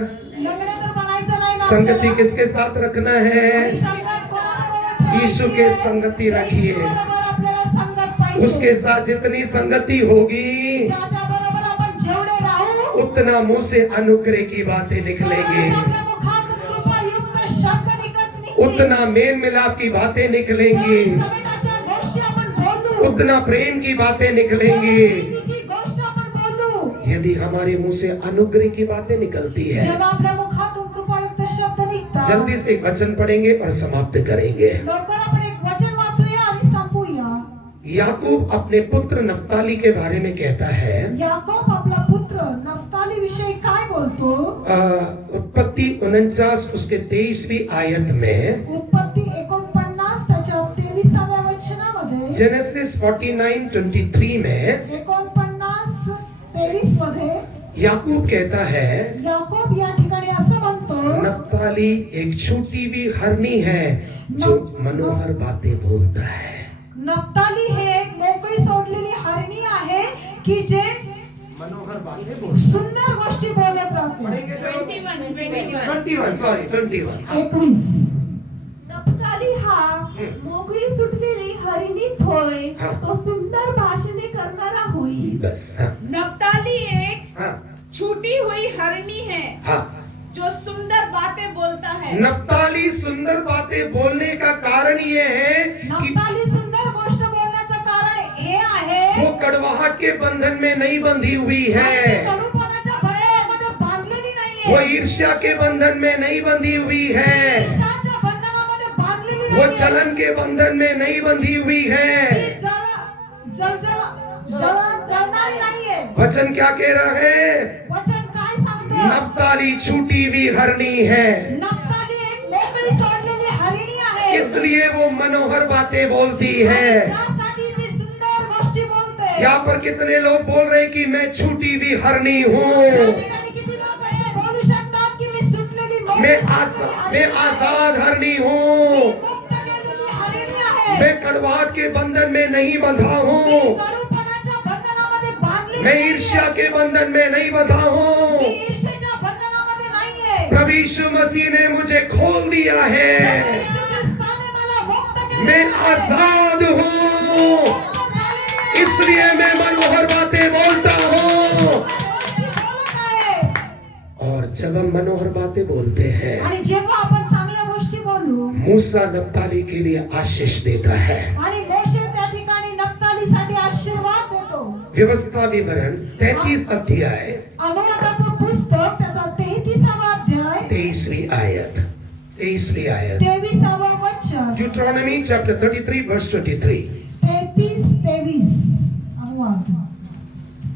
लंगडे तर बनायचं नाही ना संगति आपल्याला. किसके साथ रखना है? आणि संगत कोणाबरोबर ठेवायची यीशु के आहे? संगति रखिए. येशूबरोबर आपल्याला संगत पाहिजे. उसके साथ जितनी संगति होगी त्याच्याबरोबर आपण जेवढे राहू उतना मुंह से अनुग्रह की बातें निकलेंगी, तेवढाच आपल्या मुखातून कृपायुक्त शब्द निघतील. उतना मेल मिलाप की बातें निकलेंगी, तेवढी समेटाच्या गोष्टी आपण बोलू. उतना प्रेम की बातें निकलेंगी. प्रीतीची गोष्ट आपण बोलू. यदि हमारे मुंह से अनुग्रह की बातें निकलती है जेव्हा आपल्या मुखातून कृपायुक्त शब्द निघतात जल्दी से एक वचन पढ़ेंगे और समाप्त करेंगे। लवकर आपण एक वचन वाचूया आणि संपूया। याकूब अपने पुत्र नफ्ताली के बारे में कहता है, याकूब आपला पुत्र नफ्ताली विषयी काय बोलतो? उत्पत्ति 49 उसके 23वीं आयत में, उत्पत्ती 49 त्याच्या 23व्या वचनामध्ये, जेनेसिस 49:23 में 49:23 मध्ये याकूब कहता है, याकूब या ठिकाणी असं म्हणतो, नफ्ताली एक छोटी भी हरनी है जो मनोहर बातें बोलता है। नफ्ताली हे एक मोकळी सोडलेली हरणी आहे की जे मनोहर बातें बोलता सुंदर गोष्टी बोलत राहते। 21 नफ्ताली हा मोकळी सुटलेली हरिणीच होय, हा. तो सुंदर भाषणे करणारा होईल। बस। हाँ, नप्ताली एक हाँ, छूटी हुई हरनी है हाँ। जो सुंदर बातें बोलता है। नफ्ताली सुंदर बातें बोलने का कारण ये है कि नफ्ताली सुंदर गोष्ट बोलण्याचं कारण हे आहे, वो कड़वाहट के बंधन में नहीं बंधी हुई आणि ती है, कडूपणाच्या बंधनामध्ये बांधलेली वो नाहीये, ईर्ष्या के बंधन में नहीं बंधी हुई है, ईर्ष्याच्या बंधनामध्ये बांधलेली वो नाहीये, जलन के बंधन में नहीं बंधी हुई है। ती जळणारी नाहीये। वचन क्या कह रहा है? वचन काय सांगतो? नफ्ताली छूटी हुई हरनी है, नफ्ताली एक मोकळी सोडलेली हरिणी आहे, इसलिए वो मनोहर बातें बोलती है। आणि त्यासाठी ती सुंदर गोष्टी बोलते। यहाँ पर कितने लोग बोल रहे हैं कि मैं छूटी हुई हरनी हूँ, या ठिकाणी किती लोक असे बोलू शकतात की मी सुटलेली मोकळी मैं सोडलेली हरिणी आहे, आजाद हरनी मी हूँ, मुक्त केलेली हरिणी आहे, मैं कड़वाहट के बंधन में नहीं बंधा मी हूँ, कडूपणाच्या बंधनामध्ये बांधलेली मैं नाहीये, ईर्ष्या के बंधन में नहीं बंधा मी हूँ। ईर्ष्येच्या बंधनामध्ये नाहीये। प्रभु यीशु मसीह ने मुझे खोल दिया है, येशू ख्रिस्ताने मला मुक्त केले मैं आहे, आजाद हूँ, मुक्त झालेली आहे, इसलिए मैं मनोहर बातें बोलता हूँ। गोष्टी बोलत आहे। और जब हम मनोहर बातें बोलते हैं, आणि जेव्हा आपण चांगल्या गोष्टी बोलू, मूसा नप्ताली के लिए आशीष देता है। आणि मोशे त्या ठिकाणी नफ्तालीसाठी आशीर्वाद देतो। व्यवस्था विवरण 33 अध्याय अनुवादाचं पुस्तक त्याचा 33वा अध्याय 23वीं आयत 23वा वचन, Deuteronomy chapter 33 verse 23। 33-23 अनुवाद।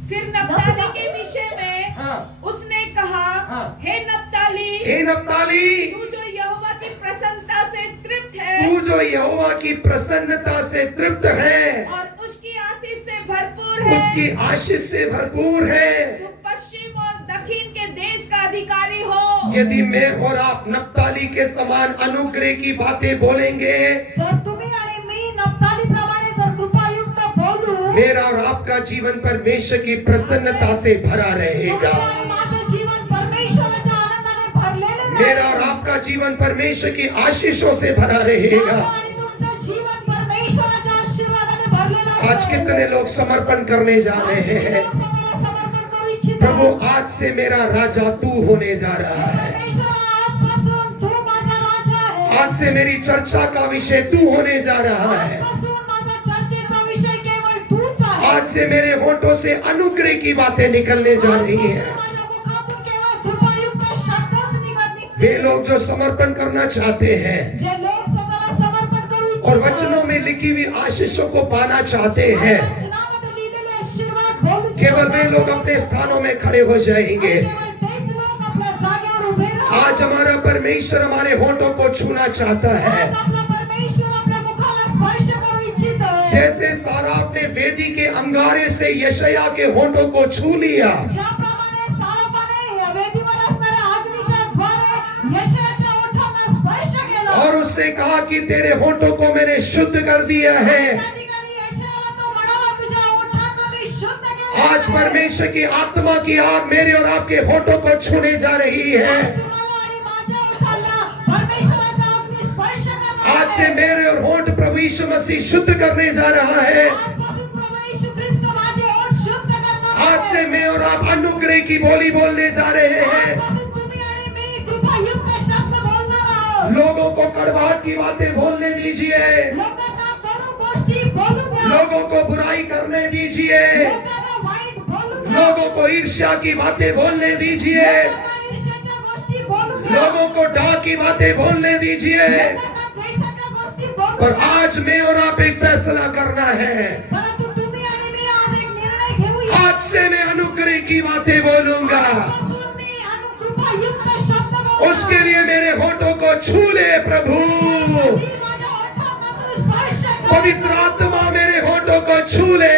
फिर नप्ताली के विषय में हाँ। उसने कहा, हाँ। हे नप्ताली, हे नप्ताली, तू जो यहोवा की प्रसन्नता से तृप्त है तू जो यहोवा की प्रसन्नता से तृप्त है और उसकी आशीष से भरपूर है, उसकी आशीष से भरपूर है, तू पश्चिम और दक्षिण के देश का अधिकारी हो। यदि मैं और आप नप्ताली के समान अनुग्रह की बातें बोलेंगे, जर तुम्ही आणि मी नफ्तालीप्रमाणे जर कृपायुक्त बोलू, मेरा और आपका जीवन परमेश्वर की प्रसन्नता से भरा रहेगा। तुमचं आणि माझं जीवन परमेश्वराच्या आनंदाने भरलेले राहील। मेरा और आपका जीवन परमेश्वर की आशीषों से भरा रहेगा। माझं आणि तुमचं जीवन परमेश्वराच्या आशीर्वादाने भरलेलं असेल। आज कितने लोग समर्पण करने जा रहे हैं? लोक स्वतःला समर्पण करू इच्छितात। प्रभु, आज से मेरा राजा तू होने जा रहा है। परमेश्वर, आजपासून तू माझा राजा आहे। आज से मेरी चर्चा का विषय तू होने जा रहा है। आजपासून माझा चर्चेचा विषय केवळ तूच आहे। आज से मेरे होठों से अनुग्रह की बातें निकलने जा रही हैं। आजपासून माझ्या मुखातून केवळ कृपायुक्त शब्दच निघतील। वे लोग जो समर्पण करना चाहते हैं जे लोक स्वतःला समर्पण करू और इच्छितात, वचनों में लिखी हुई आशीषों को पाना चाहते हैं, वचनामध्ये लिहिलेले आशीर्वाद बोलू केवल वे इच्छितात। लोग अपने स्थानों में खड़े हो जाएंगे। आणि केवळ तेच लोक आपल्या जागेवर उभे राहतील। आज हमारा परमेश्वर हमारे होठों को छूना चाहता है। आज आपला परमेश्वर आपल्या मुखाला स्पर्श करू इच्छितो। जैसे सारा अपने वेदी के अंगारे से यशायाह के होठों को छू लिया, ज्याप्रमाणे साराफाने या वेदीवर असणाऱ्या अग्नीच्या द्वारे यशायाच्या ओठांना स्पर्श केला, और उससे कहा कि तेरे होठों को मैंने शुद्ध कर दिया है। त्या ठिकाणी यशायाला तो म्हणाला, तुझ्या ओठांना मी शुद्ध केले। आज परमेश्वर की आत्मा की आग मेरे और आपके होठों को छूने जा रही है। आज तुम्हाला आणि माझ्या ओठांना परमेश्वराचा अग्नी स्पर्श करणार आज से आहे। मेरे और होठ प्रभु यीशु मसीह शुद्ध करने जा रहा है। आजपासून प्रभू येशू ख्रिस्त माझे ओठ शुद्ध करणार आहे। आज से मैं और आप अनुग्रह की बोली बोलने जा रहे हैं। आजपासून तुम्ही आणि मी कृपायुक्त शब्द बोलणार आहोत। लोगों को कड़वाहट की बातें बोलने दीजिए, लोकांना कडू गोष्टी बोलू द्या। लोगों को बुराई करने दीजिए, लोकांना वाईट बोलू द्या। लोगों को ईर्ष्या की बातें बोलने दीजिए, लोकांना ईर्ष्याच्या गोष्टी बोलू द्या। लोगों को डांट की बातें बोलने दीजिए। लोकांना द्वेषाच्या गोष्टी बोलू और द्या. आज मैं और आप एक फैसला करना है। परंतु तुम्ही आणि मी आज एक निर्णय घेऊया. आज से मैं अनुग्रह की बातें बोलूंगा। आजपासून मी अनुकृपायुक्त शब्द बोलणार. उसके लिए मेरे होठों को छू ले प्रभु। त्यासाठी माझ्या ओठांना तू स्पर्श कर. पवित्र आत्मा मेरे होठों को छू ले,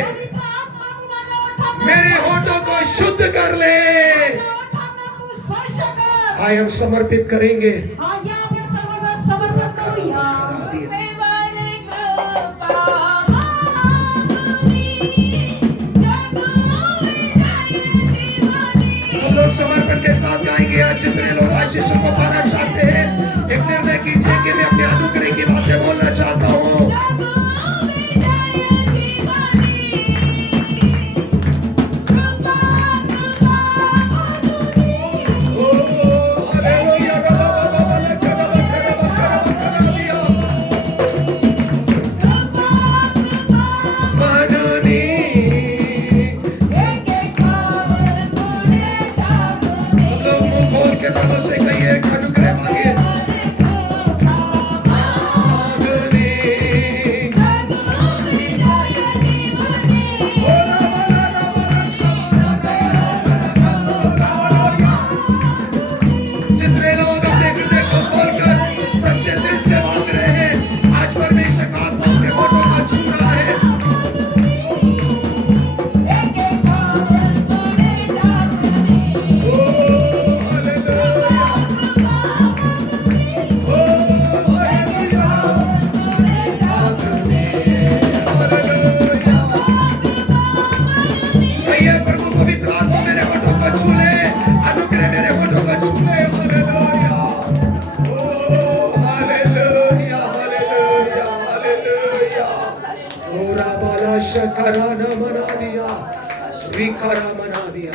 पवित्र आत्मा तू माझ्या ओठांना मेरे स्पर्श होठों को कर. शुद्ध कर ले। माझ्या ओठांना तू स्पर्श कर. आइए हम समर्पित करेंगे। आज या आपण सर्वजण समर्पण करूया. कृपेवाने कृपा हम लोग समर्पण के साथ गाएंगे। आज जितने लोग आशीषों को पाना चाहते हैं, एक निर्णय कीजिए कि मैं अपने अनुग्रह की बातें बोलना चाहता हूँ। ओ, हालेलुया, मननी। हम लोग मुंह खोल के प्रभु से कहिए, अनुग्रह मांगिए। मननी। जितने लोग अपने हृदय को खोलकर सच्चे दिल से मांग रहे हैं, आज परमेश्वर का आत्मा अपने होठों को छू रहा है। ओ, हालेलुया। ओ, हालेलुया। हालेलुया। कहिए, प्रभु पवित्र आत्मा मेरे होठों को छू ले, अनुग्रह मेरे होठों को छू ले। हालेलुया। ओ, हालेलुया, हालेलुया, हालेलुया। ओ, राबाला शकरा न मना दिया, विकारा मना दिया।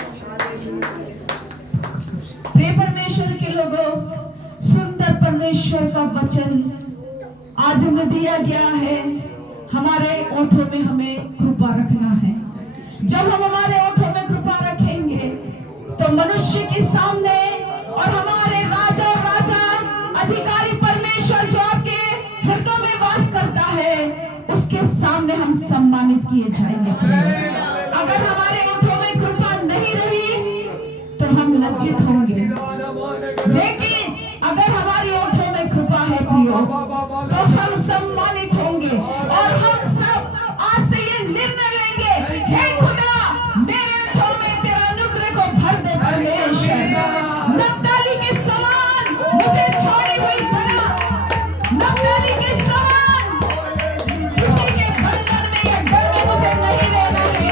प्रिय परमेश्वर के लोगों, सुंदर परमेश्वर का वचन आज हमें दिया गया है। हमारे ओठों में हमें कृपा रखना है। जब हम हमारे ओठों में कृपा रखेंगे तो मनुष्य के सामने और हमारे राजा अधिकारी परमेश्वर जो आपके हृदय में वास करता है, उसके सामने हम सम्मानित किए जाएंगे। अगर हमारे ओठों में कृपा नहीं रही तो हम लज्जित होंगे, लेकिन अगर हमारी ओठों में कृपा है प्रियो, तो हम सम्मानित होंगे। और हम सब आज से ये निर्णय लेंगे, हे खुदा, मेरे ओठों में तेरा अनुग्रह को भर दे परमेश्वर। नप्ताली के समान मुझे छोड़ी हुई बना, नप्ताली के समान किसी के बंधन में या डर में मुझे नहीं रहना है।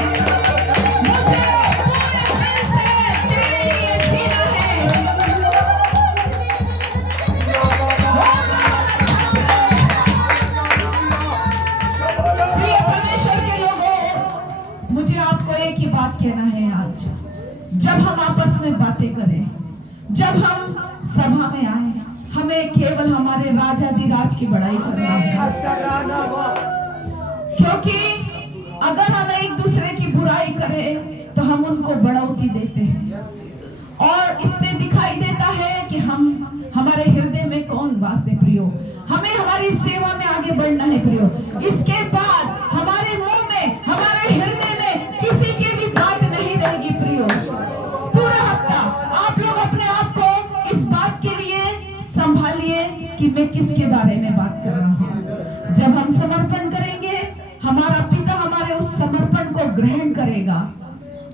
मुझे पूरे दिल से तेरे लिए जीना है। प्रिय परमेश्वर के लोगों, मुझे आपको एक ही बात कहना है आज। जब हम आपस में बातें करें, जब हम सभा में आए, हमें केवल हमारे राजाधिराज की बड़ाई करना है। क्योंकि अगर हम एक दूसरे की बुराई करें तो हम उनको बढ़ोतरी देते हैं, और इससे दिखाई देता है कि हम हमारे हृदय में कौन वास है प्रियो। हमें हमारी सेवा में आगे बढ़ना है प्रियो। इसके बाद हमारे मुंह में, हमारे हृदय में किसी की भी बात नहीं रहेगी प्रियो। पूरा हफ्ता आप लोग अपने आप को इस बात के लिए संभालिए कि मैं किसके बारे में बात कर रहा हूँ। जब हम समर्पण करेंगे, हमारा पिता हमारे उस समर्पण को ग्रहण करेगा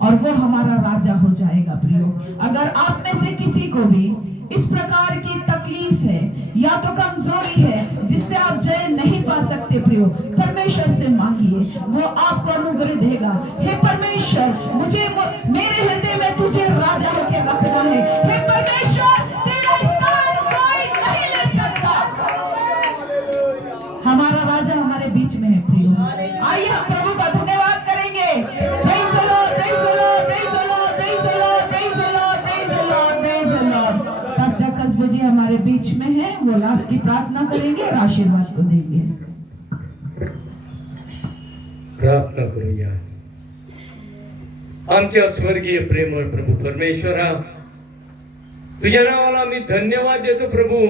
और वो हमारा राजा हो जाएगा प्रियो। अगर आप में से किसी को भी इस प्रकार की तकलीफ है या तो कमजोरी है जिससे आप जय नहीं पा सकते प्रियो, परमेश्वर से मांगिए, वो आपको अनुग्रह देगा। हे परमेश्वर, मुझे मेरे हृदय में तुझे राजा होकर रखना है। हे परमेश्वर, तेरा स्थान कोई नहीं ले सकता। हमारा राजा हमारे बीच में है प्रियो। आइए हम प्रभु का धन्यवाद करेंगे। Praise the Lord, praise the Lord, praise the Lord, praise the Lord, praise the Lord, praise the Lord, praise the Lord। Pastor कस्बे जी हमारे बीच में हैं, वो लास्ट की प्रार्थना करेंगे और आशीर्वाद को देंगे। प्रार्थना करूया। आमच्या स्वर्गीय प्रेमळ प्रभू परमेश्वरा, तुझ्या नावाला मी धन्यवाद देतो प्रभू.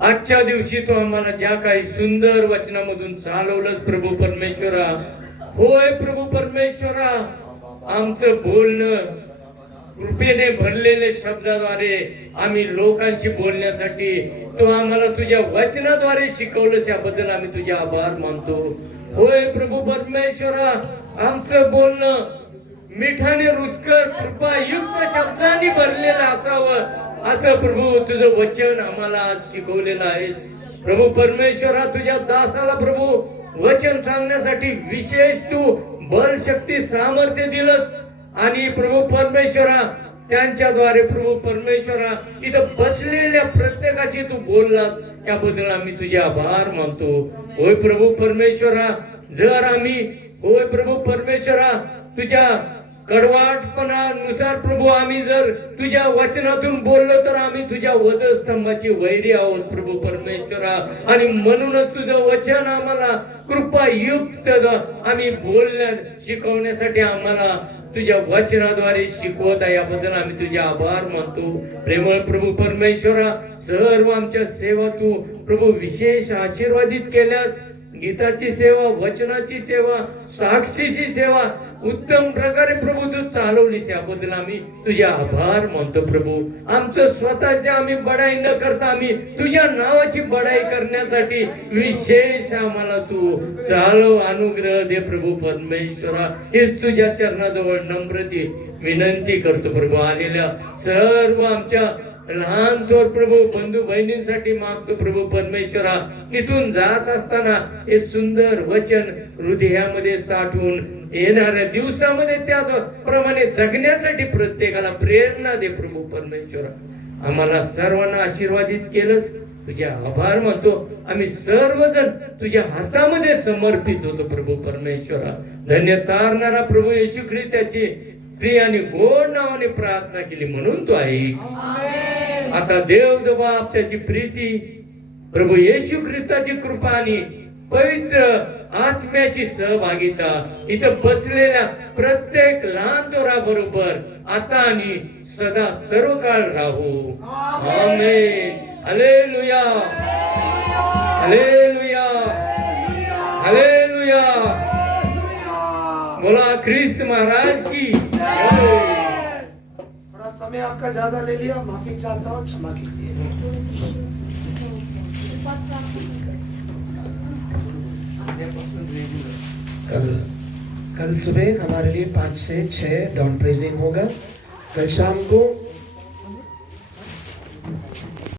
आजच्या दिवशी तू आम्हाला ज्या काही सुंदर वचनामधून चालवलंस प्रभू परमेश्वरा. होय प्रभू परमेश्वरा, आमचं बोलणं कृपेने भरलेले शब्दाद्वारे आम्ही लोकांशी बोलण्यासाठी तू आम्हाला तुझ्या वचनाद्वारे शिकवलंस, याबद्दल आम्ही तुझे आभार मानतो. होय प्रभू परमेश्वरा, आमचं बोलणं मिठाने रुचकर कृपायुक्त शब्दांनी भरलेलं असावं असं प्रभू तुझं वचन आम्हाला आज शिकवलेलं आहेस. प्रभू परमेश्वरा, तुझ्या दासाला प्रभू वचन सांगण्यासाठी विशेष तू बल शक्ती सामर्थ्य दिलंस आणि प्रभू परमेश्वरा त्यांच्याद्वारे प्रभू परमेश्वरा इथं बसलेल्या प्रत्येकाशी तू बोललास, याबद्दल आम्ही तुझे आभार मानतो. होय प्रभू परमेश्वरा, जर आम्ही होय प्रभू परमेश्वरा तुझ्या कडवाटपणानुसार प्रभू आम्ही जर तुझ्या वचनातून बोललो तर आम्ही तुझ्या वधस्तंभाची वैरी आहोत प्रभू परमेश्वरा. आणि म्हणूनच तुझं वचन आम्हाला कृपायुक्त आम्ही बोलण्या शिकवण्यासाठी आम्हाला तुझ्या वचनाद्वारे शिकवत आहे, याबद्दल आम्ही तुझे आभार मानतो. प्रेमळ प्रभू परमेश्वरा, सर्व आमच्या सेवा तू प्रभू विशेष आशीर्वादित केल्यास. गीताची सेवा, वचनाची सेवा, साक्षीची सेवा उत्तम प्रकारे प्रभू तू चालवलीस, याबद्दल आम्ही तुझे आभार मानतो प्रभू. आमचं स्वतःच्या आम्ही बडाई न करता आम्ही तुझ्या नावाची बडाई करण्यासाठी विशेष आम्हाला तू चालव, अनुग्रह दे प्रभू परमेश्वरा. हेच तुझ्या चरणाजवळ नम्रते विनंती करतो प्रभू. आलेल्या सर्व आमच्या लहान थोर प्रभू बंधू बहिणींसाठी मागतो प्रभू परमेश्वरा. इथून जात असताना हे सुंदर वचन हृदयामध्ये साठवून येणाऱ्या दिवसामध्ये त्याप्रमाणे जगण्यासाठी प्रत्येकाला प्रेरणा दे प्रभू परमेश्वरा. आम्हाला सर्वांना आशीर्वादित केलंस, तुझे आभार मानतो. आम्ही सर्वजण तुझ्या हातामध्ये समर्पित होतो प्रभू परमेश्वरा. धन्य तारणारा प्रभू येशू ख्रिस्ताची प्रिय आणि गोड नावाने प्रार्थना केली म्हणून तो ऐक. आता देव बाप त्याची प्रीती, प्रभू येशू ख्रिस्ताची कृपा आणि पवित्र आत्म्याची सहभागिता इथं बसलेल्या प्रत्येक लहान थोराबरोबर आता आणि सदा सर्व काळ राहू. आमेन. हालेलुया, हालेलुया, हालेलुया. बोला ख्रिस्त महाराज की जय. थोड़ा समय आपका ज्यादा ले लिया, माफी चाहता हूँ, क्षमा कीजिए. कल सुबह हमारे लिए 5 से 6 डॉन प्रेजिंग होगा. कल शाम को